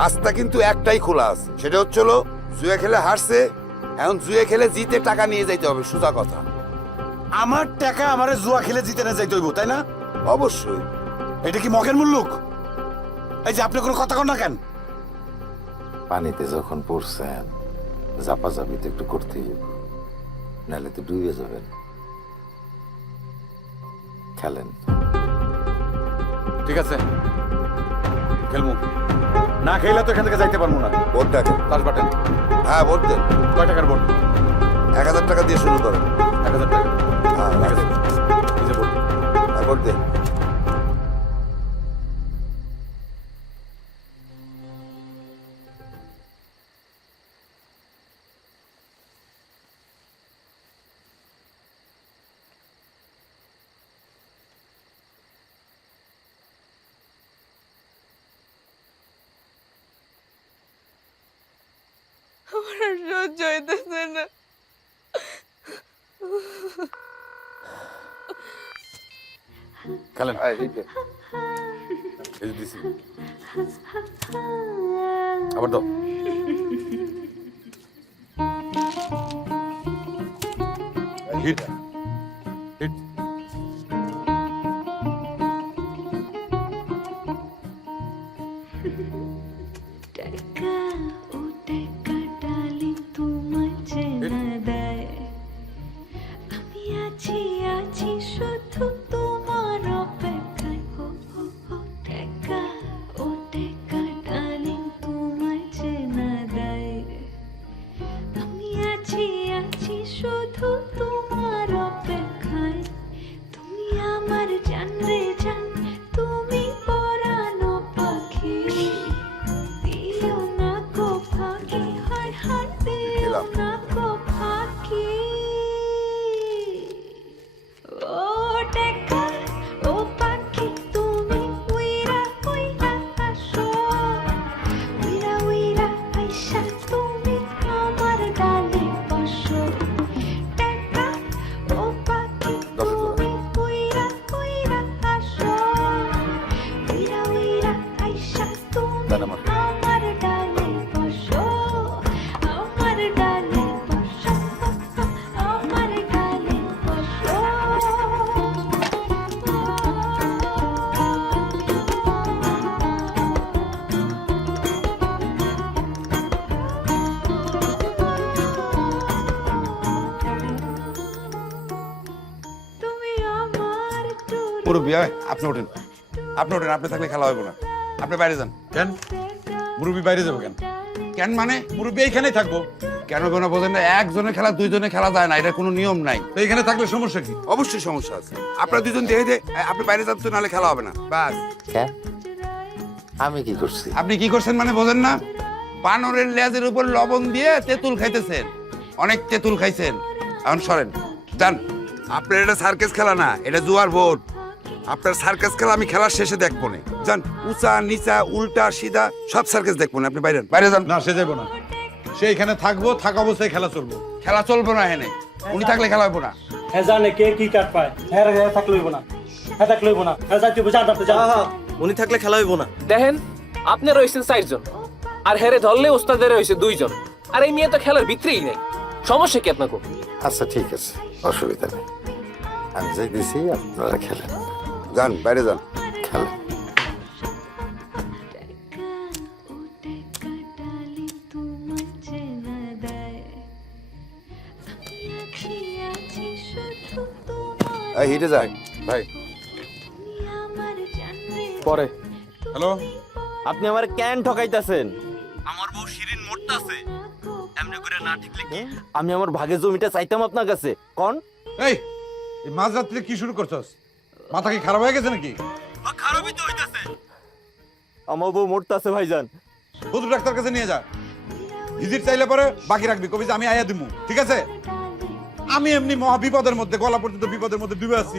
রাস্তা কিন্তু একটাই খোলা আছে, সেটা হচ্ছিল জুয়া খেলে হারছে, এখন জুয়া খেলে জিতে টাকা নিয়ে যাইতে হবে, সোজা কথা। আমার টাকা আমারে জুয়া খেলে জিতে না যাইতে হইব, তাই না? অবশ্যই। এটা কি মগের মুল্লুক? এই যে আপনি কোনো কথা কন না কেন? পানিতে যখন পড়ছেন জাপাজাপি তো একটু করতেই হবে, নাহলে তো ডুবে যাবেন। খেলেন। ঠিক আছে, খেলবো। না খেলে তো এখান থেকে যাইতে পারবো না। ভোট ডাকেন। তাস বাটেন। হ্যাঁ ভোট দেন। কয় টাকার ভোট? 1000 টাকা দিয়ে শুরু করেন। 1000 টাকা? হ্যাঁ ঠিক আছে, এই যে ভোট। হ্যাঁ ভোট দেন। আমার আর সহ্য হইতেছে না। খেলেন। এই যে দিছি। আবার দাও। Hit hit. মুরব্বী আপনি ওঠেন, আপনি ওঠেন, আপনি থাকলে খেলা হবে না, আপনি বাইরে যান। কেন মুরব্বী বাইরে যাবো কেন? কেন মানে মুরব্বী এইখানেই থাকবো। কেন কেন বোঝেন না, একজনের খেলা দুইজনে খেলা যায় না, এটা কোনো নিয়ম নাই। তো এখানে থাকলে সমস্যা কি? অবশ্যই সমস্যা আছে। আপনারা দুজন দেখে দে, আপনি বাইরে যাচ্ছেন, নাহলে খেলা হবে না। বাস। আমি কি করছি? আপনি কি করছেন মানে বোঝেন না? বানরের লেজের উপর লবণ দিয়ে তেঁতুল খাইতেছেন, অনেক তেঁতুল খাইছেন। এখন সরেন যান। আপনার এটা সার্কাস খেলা না, এটা জুয়ার ভোট। আপনার সার্কাস খেলা আমি খেলার শেষে দেখবো না যান উঁচা নিচা উল্টা সিধা সব সার্কাস দেখবো না আপনি বাইরে বাইরে যান না সে যাবো না সে এখানে থাকবো থাকা অবস্থায় খেলা চলবো খেলা চলবো না এখানে উনি থাকলে খেলা হইব না হ্যাঁ জানে কে কি কাট পায় হ্যাঁ হ্যাঁ থাকলে হইব না হ্যাঁ থাকলে হইব না হ্যাঁ যাইতে হবে জান আপনি যান উনি থাকলে খেলা হইব না দেখেন আপনি রয়েছেন 4 জন আর হেরে ধরলে ওস্তাদের রয়েছে 2 জন আর এই মেয়ে তো খেলার ভিতরেই নেই সমস্যা কি আপনাকে আচ্ছা ঠিক আছে, অসুবিধা নেই। আমি যাই দিছি, আপনারা খেলেন। যান বাইরে যান খেলেন। এই হিটে যায় ভাই পরে হ্যালো আপনি আমার কেন ঠকাইতাছেন? আমার বউ শিরিন মরতাছে এমনি করে না ঠিকলে কি আমি আমার ভাগে জমিটা চাইতাম আপনার কাছে কোন? এই মাঝরাত্রে কি শুরু করছস? মাথা কি খারাপ হয়ে গেছে নাকি? খারাপই তো হইতাছে। আমার বউ মরতাছে ভাইজান। হুজুর ডাক্তার কাছে নিয়ে যা। ভিজিট চাইলে পরে বাকি রাখবি, কবি যে আমি আয়া দিমু, ঠিক আছে? আমি এমনি মহা বিপদের মধ্যে, গলা পর্যন্ত বিপদের মধ্যে ডুবে আছি।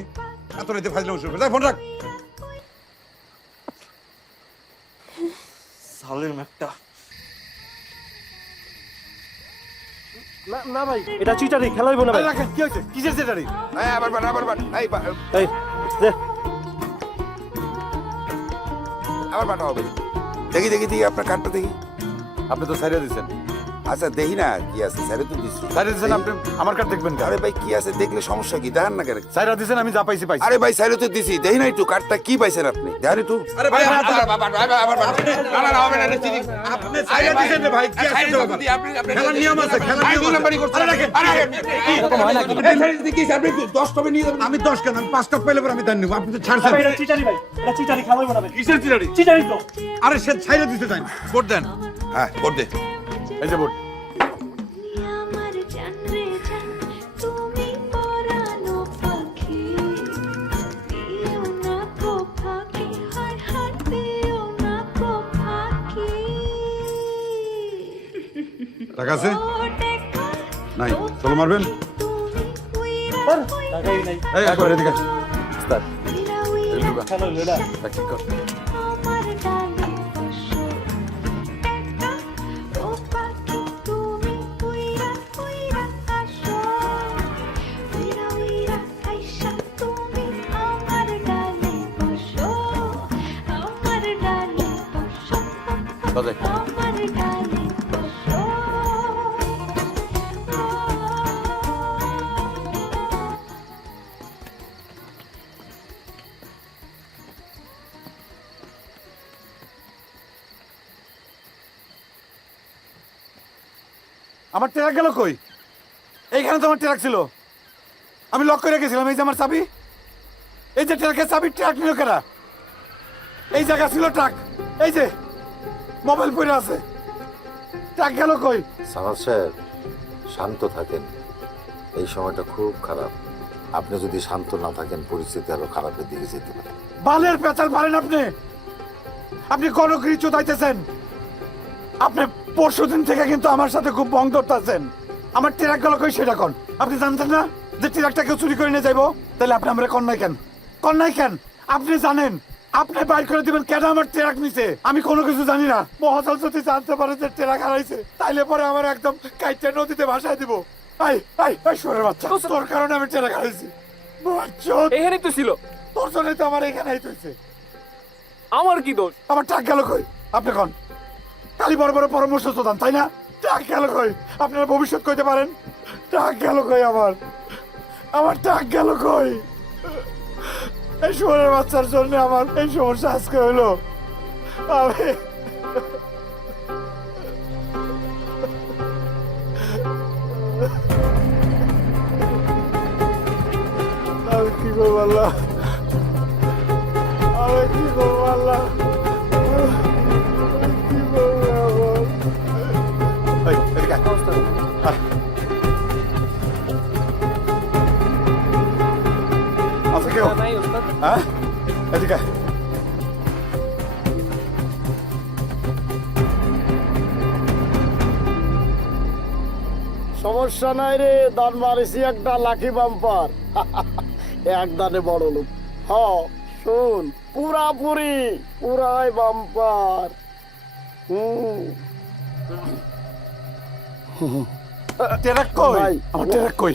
এত রাতে ফাজলাম শুরু করে, যা ফোন রাখ। সালের একটা না না ভাই, এটা চিটারি, খেলা হইব না ভাই। কি হয়েছে? কিসের চিটারি? এই আবার বান এই এই দে আবার বান হবে দেখি আপনার কার্ডটা দেখি আপনি তো সাইরা দিছেন। আচ্ছা দেখি না কি আছে স্যারে তো দিছি সাইরা দিছেন আপনি, আমার কার্ড দেখবেন কেন? আরে ভাই কি আছে দেখলে সমস্যা কি দেখেন না কেন সাইরা দিছেন, আমি যা পাইছি পাইছি। আরে ভাই স্যারে তো দিছি দেখি না একটু কার্ডটা কি পাইছেন আপনি দেখেন একটু আরে ভাই না না হবে না চিনি। আপনি সাইরা দিছেন রে ভাই, কি আছে তো? খেলার নিয়ম আছে, খেলার নিয়ম নাম্বারই করতে। আরে রাখেন, আরে কি এরকম হয় নাকি? এই সাইরা দিতে কি আপনি 10 টপে নিয়ে যাবেন? আমি 10 কেন, আমি 5 টপ পাইলে পরে আমি দেন নিব। আপনি তো ছাড়ছেন। এটা চিটারি ভাই, এটা চিটারি, খেলা হইব না ভাই। কিসের চিটারি? চিটারি তো। আরে সে সাইরা দিতে চাই, ভোট দেন। হ্যাঁ ভোট দে এই যে ভোট। টাকা আছে? নাই, চলো মারবেন। টাকাই নাই। এই একবার এদিকে আস। খেলা হইল না। কি কর? বাজাই। আমার ট্রাক গেল কই? এইখানে তো আমার ট্রাক ছিল, আমি লক করে রেখেছিলাম। এই যে আমার চাবি, এই যে ট্রাকের চাবি, ট্রাক নিল কেনা? এই জায়গা ছিল ট্রাক, এই যে মোবাইল পড়ে আছে, ট্রাক গেল কই? সামাদ সাহেব, শান্ত থাকেন। এই সময়টা খুব খারাপ। আপনি যদি শান্ত না থাকেন, পরিস্থিতি আরো খারাপের দিকে যেতে পারে। বালের পেঁচাল পারেন আপনি, আপনি গণগৃহ চোদাইতেছেন। আপনি পরশুদিন থেকে কিন্তু আমার সাথে খুব বং ধরতেছেন। আমার ট্রাক গেল কই সেটা কোন? আপনি জানতেন না যে ট্রাকটা কেউ চুরি করে নিয়ে যাইবো? তাহলে আপনি আমরা কন্যাই কেন? কন্যাই কেন? আপনি জানেন, আপনি বাইর করে দিবেন কেন আমার ট্রাক নিছে? আমি কোনো কিছু জানি না। মহাজল যদি জানতে পারে যে ট্রাক হারাইছে, তাইলে পরে আমার একদম কাইটে নদীতে ভাসায় দিব। সোরের বাচ্চা, তোর কারণে আমি ট্রাক হারাইছি। এখানেই তো ছিল। তোর জন্যই তো আমার এখানেই হয়েছে। আমার কি দোষ? আমার ট্রাক গেল কই? আপনি কোন? খালি বড় বড় পরামর্শ তো দেন, তাই না? ট্রাক গেল কই? আপনারা ভবিষ্যৎ কইতে পারেন। ট্রাক গেল কই? আমার ট্রাক গেল কই? এই শহরের বাচ্চার জন্য আমার এই সমস্যা আজকে হইলো। আমি কি করবো আল্লাহ, আমি কি করবো আল্লাহ, কি করবো আমার? আচ্ছা কেউ নাই ওস্তাদ। হ্যাঁ এদিকে সমস্যা নাই রে, দান মারিছি একটা লাকি বাম্পার। এক দানে বড় লোক। হ শোন পুরাপুরি পুরাই বাম্পার। টেরাক কই? আমার টেরাক কই?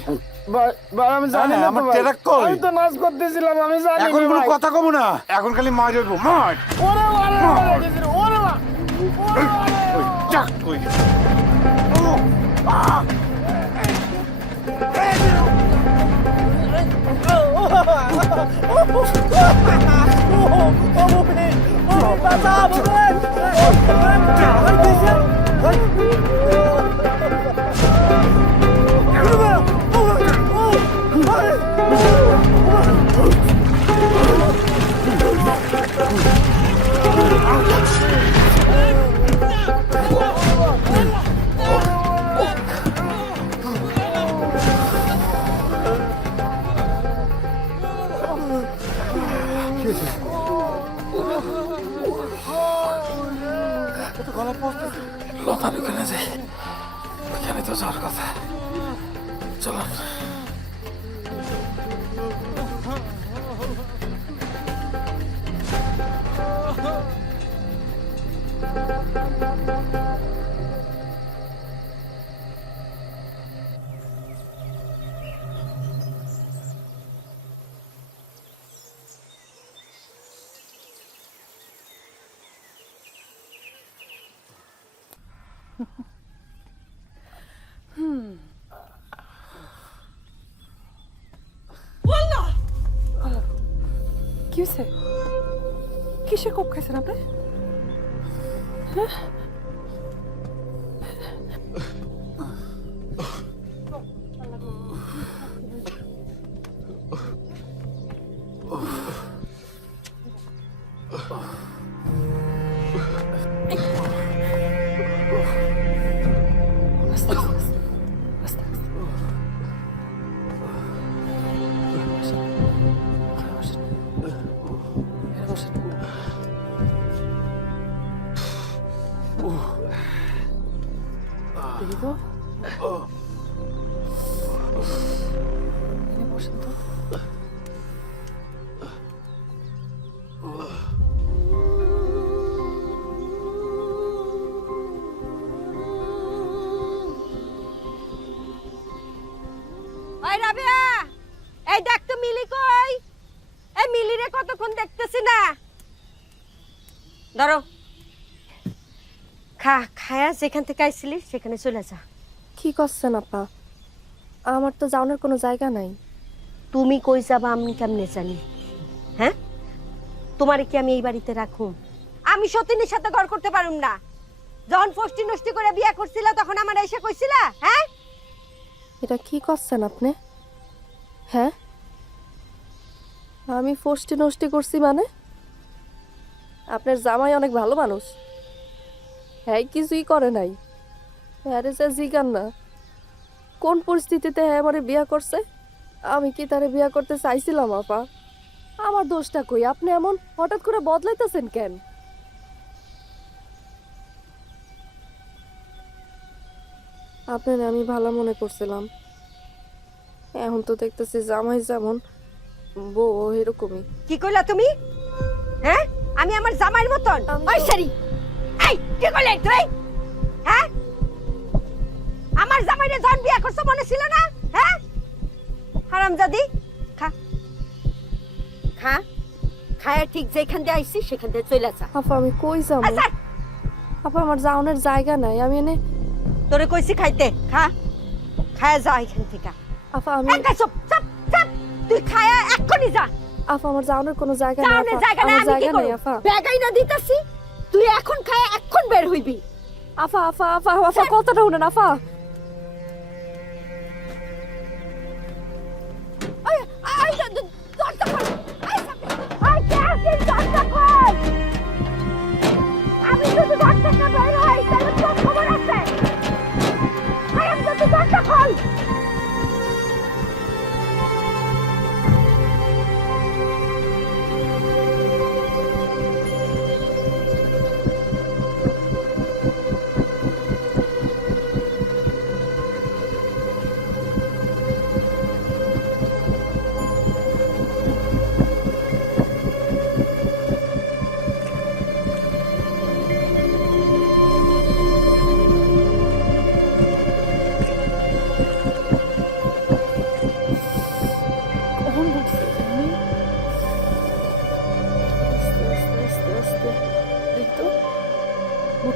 ভাই আমি জানি না আমার তো ভাই। টেরাক কই? আমি তো নাচ করতেছিলাম, আমি জানি এখন না কোনো ভাই। কথা কম না, এখন খালি মার হইব মার। ওরে ওরে ওরে ওরে ওই টাক কই? লতার ওখানে যাই, ওখানে তো যাওয়ার কথা। চলো। কি হয়েছে? কিসে কোপ খাইছেন আপনি? ওই রাবিয়া, এই দেখ তো মিলি কই? এই মিলিরে কতক্ষণ দেখতেছি না। ধরো, খায়া যেখান থেকে আইছিলি সেখানে চলে যা। কি করছেন আপা? আমার তো যাওয়ার কোনো জায়গা নাই। তুমি কই যাবা আমি কেমনে জানি? হ্যাঁ, তোমারে কি আমি এই বাড়িতে রাখুম? আমি সতীনের সাথে ঘর করতে পারুম না। যখন ফষ্টি নষ্টি করে বিয়ে করছিলা তখন আমার এসে কইছিলা? হ্যাঁ, এটা কি করছেন আপনি? হ্যাঁ, আমি ফষ্টি নষ্টি করছি মানে? আপনার জামাই অনেক ভালো মানুষ, হ্যাঁ কিছুই করে নাই। হ্যাঁ রে, জিগান না কোন পরিস্থিতিতে হ্যাঁ আমারে বিয়া করছে। আমি কি তারে বিয়া করতে চাইছিলাম আপা? আমার দোষটা কই? আপনি এমন হঠাৎ করে বদলাইতেছেন কেন? আপনার আমি ভালো মনে করছিলাম, এখন তো দেখতেছি জামাই যেমন বউ এরকমই। কি কইলা তুমি? হ্যাঁ, আমি আমার জামাইয়ের মতন? ওই সারি, এই কি কইলে তুই? হ্যাঁ, আমার জামাইরে যখন বিয়ে করছো মনে ছিল না? হ্যাঁ, হারামজাদি, খা খা, খায়া ঠিক যেখান দিয়ে আইছি সেখান দিয়ে চলে যা। আপা আমি কই যাবো? আপা আমার যাওয়ানোর জায়গা নাই, আমি এনে তোরে কইছি খাইতে, খা, খায়া যা এখান থেকে। আপা আমি চুপ চুপ চুপ, তুই খায়া এক্ষুনি যা। আপা আমার যাওয়ানোর কোনো জায়গা নাই। যাওয়ানোর জায়গা নাই, আমার আমি কি জায়গা নাই করব? আপা। ব্যাগাই না দিতাছি, তুই এখন খায়া এখন বের হইবি। আপা আপা আপা আপা কথাটা শুনেন আপা। আমি যদি ঘর থেকে বের হই তাহলে তোর খবর আছে। হারামজাদি, দরজা খোল।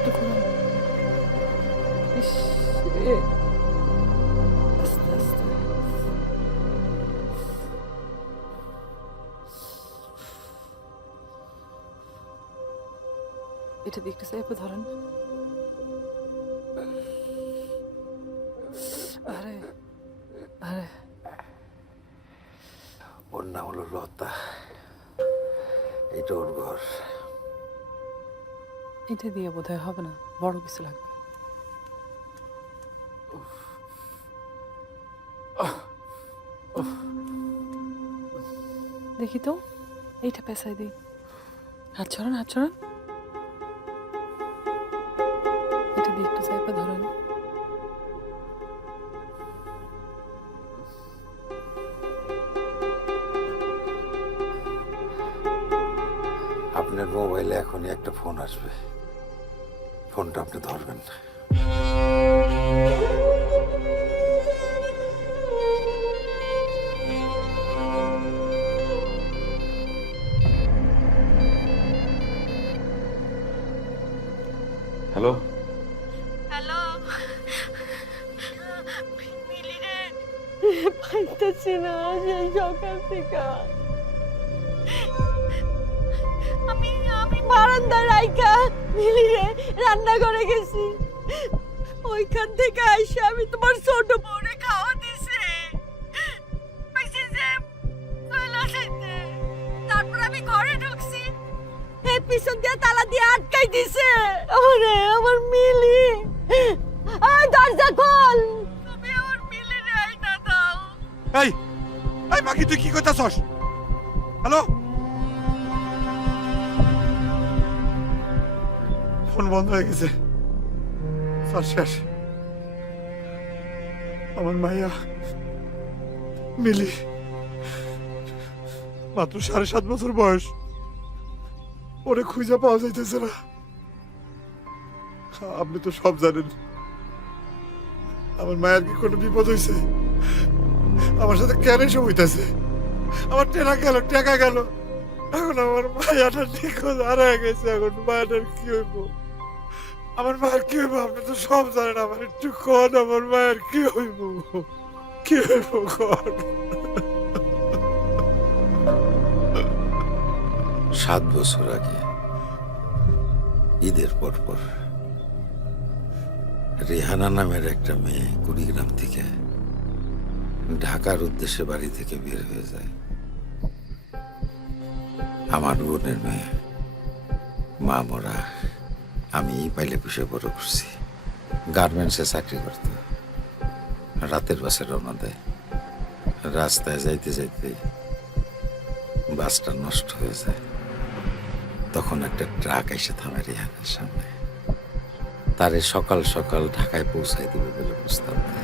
একটু ঘুরান। ইস, রে। আস্তে আস্তে। এটা দিয়ে একটু চেপে ধরেন। আরে আরে ওর নাম হলো লতা, এটা ওর ঘর। এটা দিয়ে বোধহয় হবে না, বড় কিছু লাগবে। দেখি তো, এইটা পেঁচাই দিই। হাত ছড়ান, হাত ছড়ান। এটা দিয়ে একটু চেপে ধরেন। আপনার মোবাইলে এখনই একটা ফোন আসবে, ফোনটা আপনি ধরবেন না। হ্যালো, হ্যালো, মিলি রে, পাইতেছি না সেই সকাল থেকে। আমি বারান্দায় রাইখা মিলি রে রান্না করে গেছি। ওইখান থেকে আইসা আমি তোমার ছোট বউরে খাওয়া দিছি। তারপর আমি ঘরে ঢুকছি, এই পিছন দিয়ে তালা দিয়ে আটকাই দিছে। ওরে আমার মিলি, আয় দরজা খোল, তুমি আমার মিলি রে আইনা দাও। এই এই মাগি, তুই কি করতেছস? হ্যালো, ফোন বন্ধ হয়ে গেছে, স্যার শেষ। আমার মাইয়া মিলি, মাত্র 7.5 বছর বয়স, ওরে খুঁজে পাওয়া যাইতেছে না। আপনি তো সব জানেন, আমার মায়ের কি কোনো বিপদ হয়েছে? আমার সাথে কেন এসব হইতেছে? আমার টাকা গেল, এখন আমার মায়াটা নিখোঁজ হারিয়ে গেছে। এখন মায়াটার কি হইব? আমার মায়ের কি হইব? আপনি তো সব জানেন, আমার একটু কন, আমার মায়ের কি হইব? কি হইব কন? 7 বছর আগে ঈদের পর রেহানা নামের একটা মেয়ে কুড়িগ্রাম থেকে ঢাকার উদ্দেশ্যে বাড়ি থেকে বের হয়ে যায়। আমার বোনের মেয়ে, মা মরা। আমি পাইলে পুষে বড় করছি। গার্মেন্টসে চাকরি করত। রাতের বাসে রওনা দেয়। রাস্তায় যাইতে যাইতে বাসটা নষ্ট হয়ে যায়। তখন একটা ট্রাক এসে থামে রেহানের সামনে। তারে সকাল সকাল ঢাকায় পৌঁছাই দেবে বলে প্রস্তাব দেয়।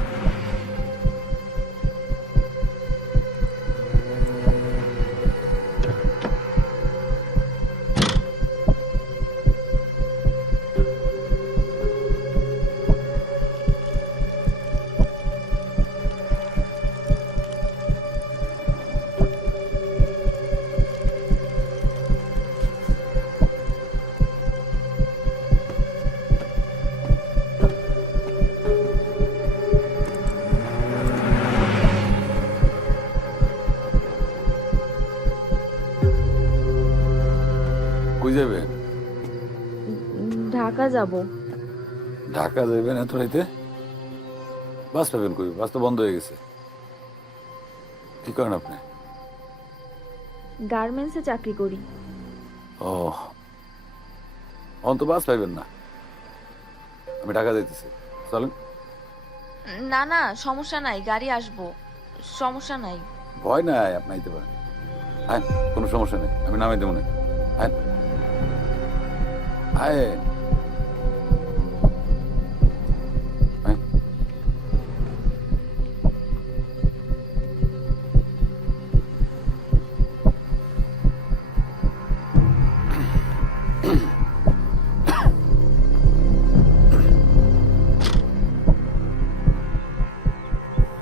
কই যাবেন? ঢাকা যাব। ঢাকা যাবেন এত রাইতে? বাস পাবেন কই? বাস তো বন্ধ হয়ে গেছে। কি করেন আপনি? গার্মেন্টসে চাকরি করি। ও, অন্ত বাস পাইবেন না। আমি ঢাকা যাইতেছি, চলেন। না না, সমস্যা নাই, গাড়ি আসবো, সমস্যা নাই। ভয় নাই, আপনি আইতে পারেন। আয়, কোনো সমস্যা নেই, আমি নামাই দেবো না। আয় আয় আয়।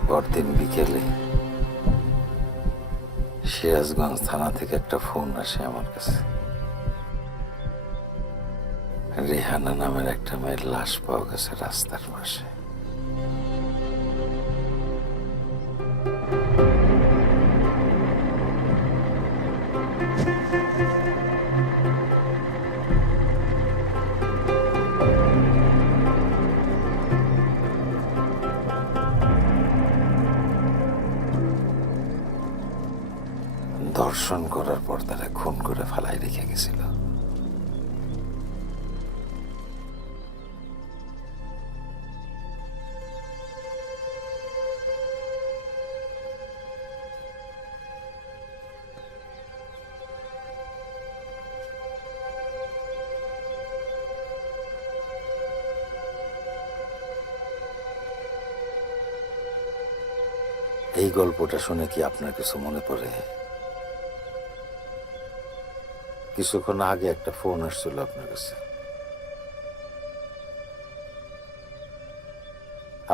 পরদিন বিকেলে সিরাজগঞ্জ থানা থেকে একটা ফোন আসে আমার কাছে। রেহান রেহানা নামের একটা মেয়ের লাশ পাওয়া গেছে রাস্তার পাশে। ধর্ষণ করার পর তারা খুন করে ফালাই রেখে গেছিল। এই গল্পটা শুনে কি আপনার কিছু মনে পড়ে? কিছুক্ষণ আগে একটা ফোন আসছিল আপনার কাছে।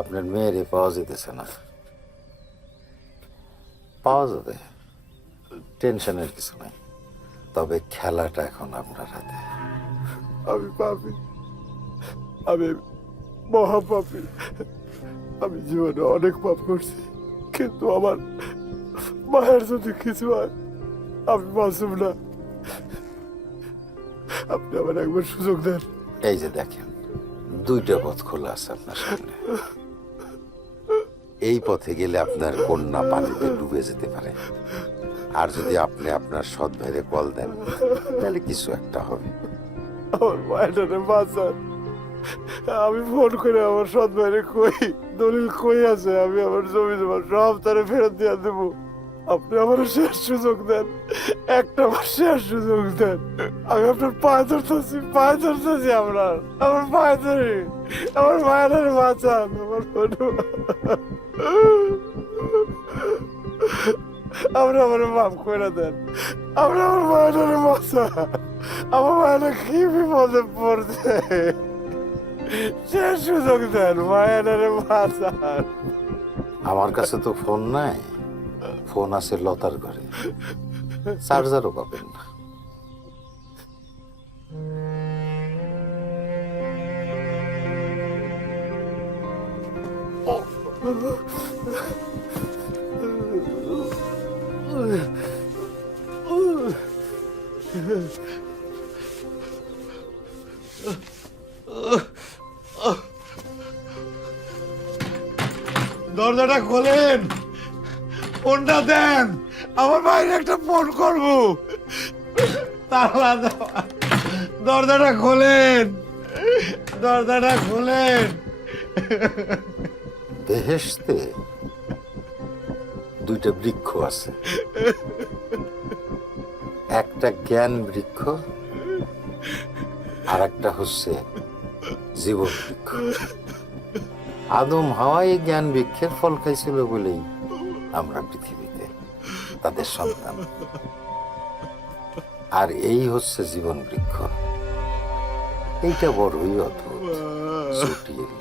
আপনার মেয়েরে পাওয়া যেতেছে না। পাওয়া যাবে, টেনশনের কিছু নাই, তবে খেলাটা এখন আপনার হাতে। আমি পাপি, আমি মহাপাপী। আমি জীবনে অনেক পাপ করছি, কিন্তু আমার মায়ের যদি কিছু হয় আমি মাসুম না। আপনি আমার একবার সুযোগ দেন। এই যে দেখেন, দুইটা পথ খোলা আছে আপনার সামনে। এই পথে গেলে আপনার কন্যা পানিতে ডুবে যেতে পারে, আর যদি আপনি আপনার সৎ ভাইরে কল দেন তাহলে কিছু একটা হবে। আমার মায়ের বাঁচান। আমি ফোন করে আমার সৎ ভাইরে কই দলিল কই আছে, আমি আমার জমি জমা সব তারে ফেরত দিয়ে দেবো। আপনি আমার শেষ সুযোগ দেন, একটা আমার শেষ সুযোগ দেন। আমি আপনার পায়ে ধরতেছি, পায়ে ধরতেছি আপনার, আমার পায়ে ধরি, আমার মায়ের বাঁচান। আমার আপনি আমার মাফ করে দেন, আপনি আমার মায়ের বাঁচান। আমার মায়ের কি বিপদে পড়ছে, শেষ সুযোগ দেন, মায়ের বাঁচান। আমার কাছে তো ফোন নাই, ফোন আছে লতার ঘরে, চার্জারও পাবেন না। দরজাটা খোলেন, ফোনটা দেন, আমার বাইরে একটা ফোন করবো। তালা দেওয়া, দরজাটা খোলেন, দরজাটা খোলেন। বেহেশতে দুইটা বৃক্ষ আছে, একটা জ্ঞান বৃক্ষ আর একটা হচ্ছে জীবন বৃক্ষ। আদম হাওয়াই জ্ঞান বৃক্ষের ফল খাইছিল বলেই আমরা পৃথিবীতে তাদের সন্তান। আর এই হচ্ছে জীবন বৃক্ষ। এইটা বড়ই অদ্ভুত, জটিল।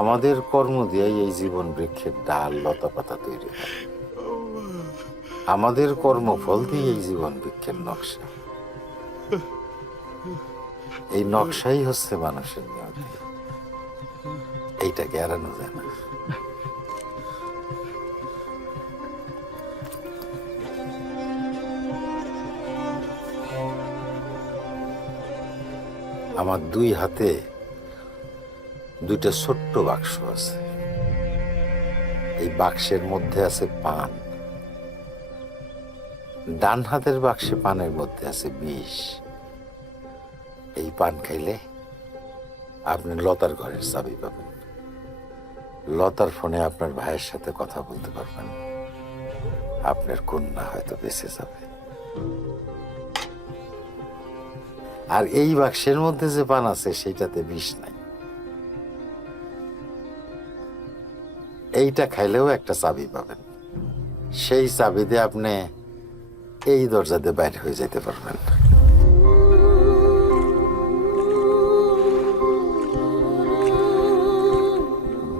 আমাদের কর্ম দিয়েই এই জীবন বৃক্ষের ডাল লতা পাতা তৈরি হয়। আমাদের কর্মফল দিয়ে এই জীবন বৃক্ষের নকশা। এই নকশাই হচ্ছে মানুষের নিয়তি। এইটাকে এড়ানো যায় না। আমার দুই হাতে দুইটা ছোট্ট বাক্স আছে। এই বাক্সের মধ্যে আছে পান। ডান হাতের বাক্সে পানের মধ্যে আছে বিষ। এই পান খাইলে আপনি লতার ঘরের চাবি পাবেন। লতার ফোনে আপনার ভাইয়ের সাথে কথা বলতে পারবেন। আপনার কন্যা হয়তো বেঁচে যাবে। আর এই বাক্সের মধ্যে যে পান আছে সেটাতে বিষ নাই। এইটা খাইলেও একটা চাবি পাবেন। সেই চাবি দিয়ে আপনি এই দরজা দিয়ে বাইরে হয়ে যেতে পারবেন।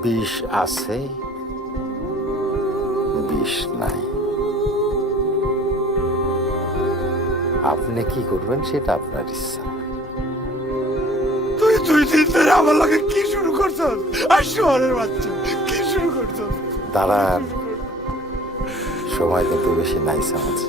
বিষ আছে, বিষ নাই। আপনি কি করবেন সেটা আপনার ইচ্ছা। এতদিন ধরে আমার লগে কি শুরু করছস? আর শহরের বাচ্চা কি শুরু করছস? দাঁড়ান, সময় কিন্তু বেশি নাই সামাচ্ছে।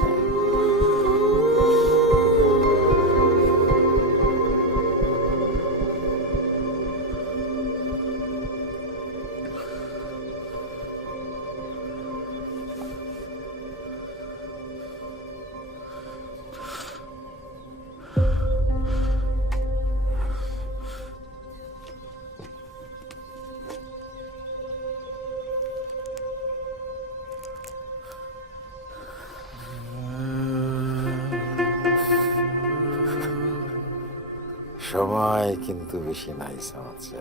সময় কিন্তু বেশি নাই সামাচ্ছে।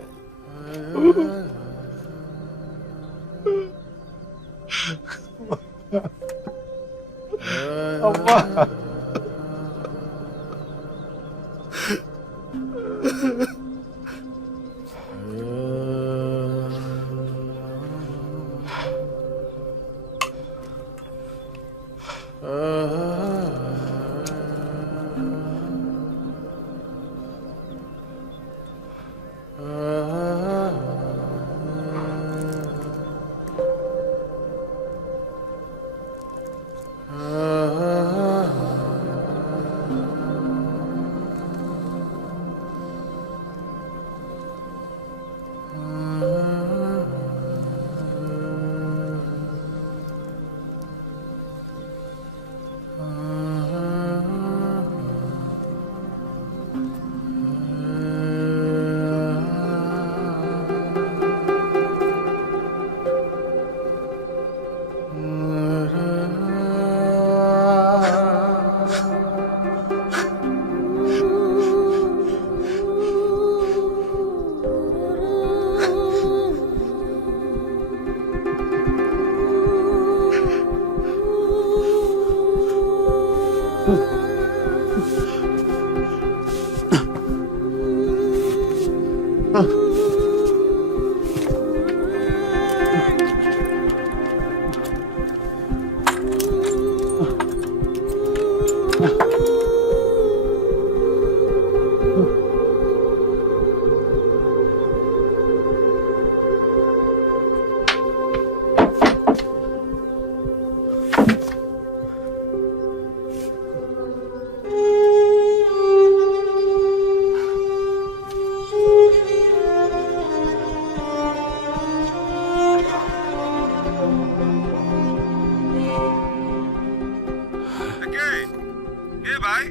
ভাই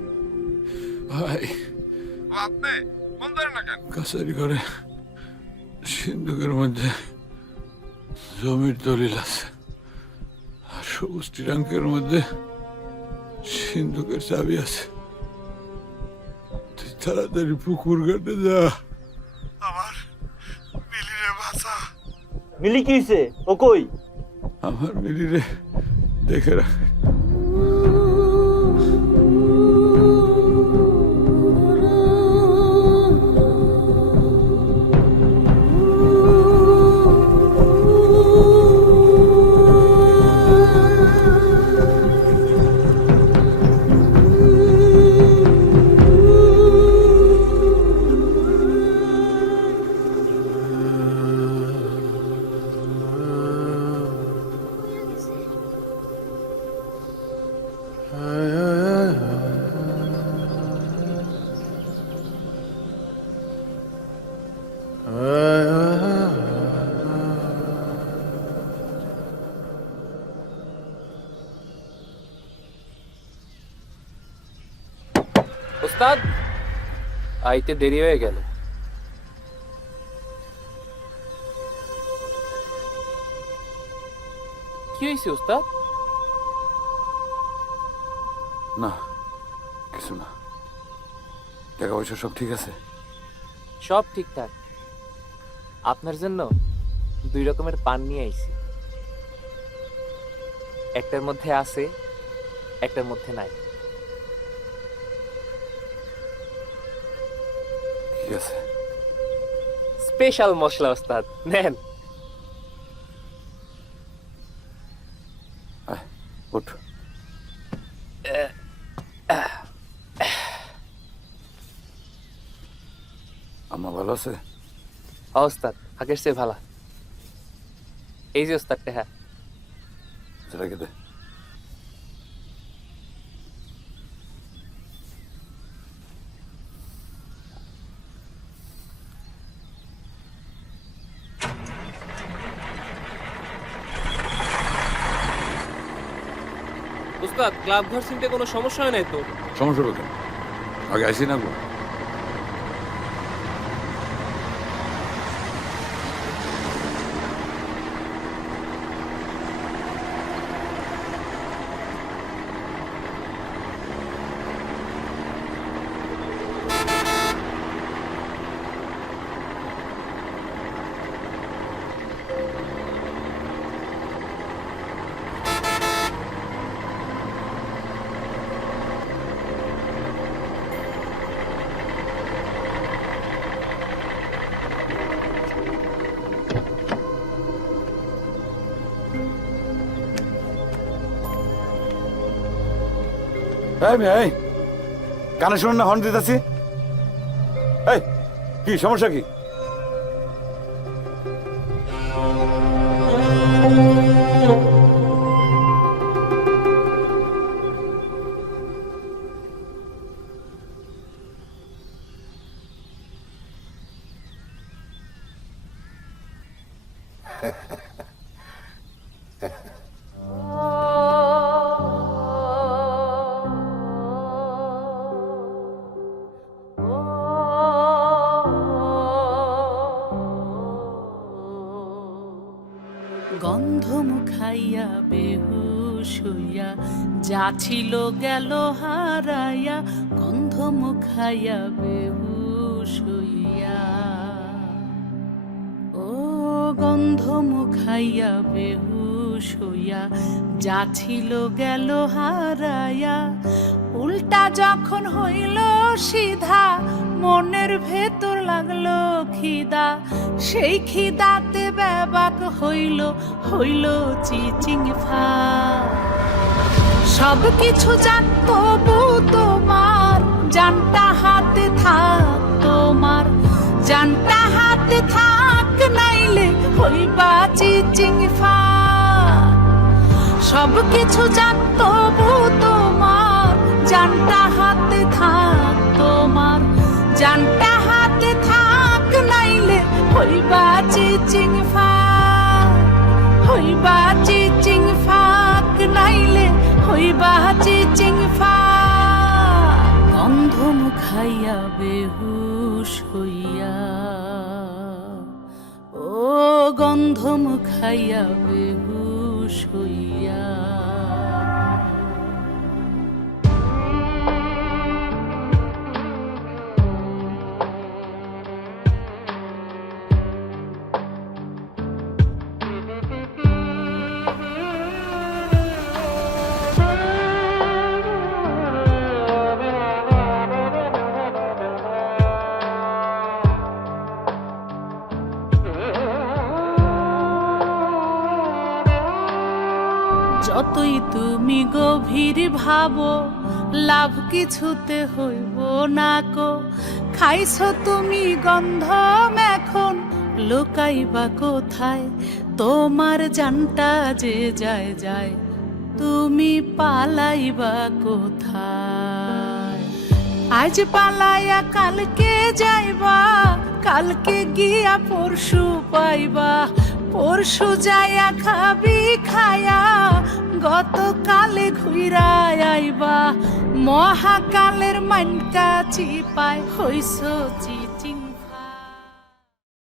ভাই আপনি কোন ধরেন না কেন? কাছারি করে সিন্ধুকের মধ্যে জমির দলিল আছে, আর সবুজ ট্রাঙ্কের মধ্যে সিন্ধুকের চাবি আছে। তুই তাড়াতাড়ি পুকুর ঘাটে যা, আমার মিলিরে বাঁচা। মিলি কি হইছে? ও কই? আমার মিলিরে দেখে রাখ। ওস্তাদ আইতে দেরি হয়ে গেল। কি হয়েছে ওস্তাদ? না কিছু না, টাকা পয়সা সব ঠিক আছে। সব ঠিকঠাক। আপনার জন্য 2 রকমের পান নিয়ে আইছি। একটার মধ্যে আছে, একটার মধ্যে নাই। ঠিক আছে, স্পেশাল মশলা ওস্তাদ, নেন। উঠ। আম্মা ভালো আছে? ওস্তাদ আগের চেয়ে ভালো। এই যে ওস্তাদ টেহা। সেটা কে দে? ওস্তাদ ক্লাব ঘর চিনতে কোনো সমস্যা হয় নাই তো? সমস্যা হবে কেন? আগে আসি না গো। এই মেয়ে, এই কানে শুনুন না, হর্ন দিতেছি। এই কি সমস্যা কি? গন্ধ মুখাইয়া বেহুশ হইয়া যাছিল গেল হারাইয়া, গন্ধ মুখাইয়া বেহুশ হইয়া, ও গন্ধ মুখাইয়া বেহুশ হইয়া যাছিল গেল হারাইয়া, উল্টা যখন হইল সিধা মনের ভেতর লাগলো খিদা, সেই খিদাতে ব্যাবাক হইল হইল চিচিং ফা। সব কিছু জান তবু তোমার জানটা হাতে থাক, তোমার জানটা হাতে থাক, নাইলে হইবা চিচিং ফা। সব কিছু জান তবু তোমার জানটা হাতে থাক, তোমার জানটা হাতে থাক, নাইলে হইবা চিচিং ফাক, হইবা চিচিং ফাক, নাইলে হইবা চিচিং ফাক। গন্ধ মুখাইয়া বেহুশ হইয়া, ও গন্ধ মুখাইয়া বেহুশ হইয়া। যতই তুমি গভীর ভাবো লাভ কিছুতে হইব না কো, খাইছো তুমি গন্ধ এখন লোকাইবা কোথায়, তোমার জানটা যে যায় যায় তুমি পালাইবা কোথায়। আজ পালাইয়া কালকে যাইবা, কালকে গিয়া পরশু পাইবা, পরশু যাইয়া খাবি খায়া গতকালে ঘুইরাই আইবা, মহাকালের মানকা চিপায় হইছো চিত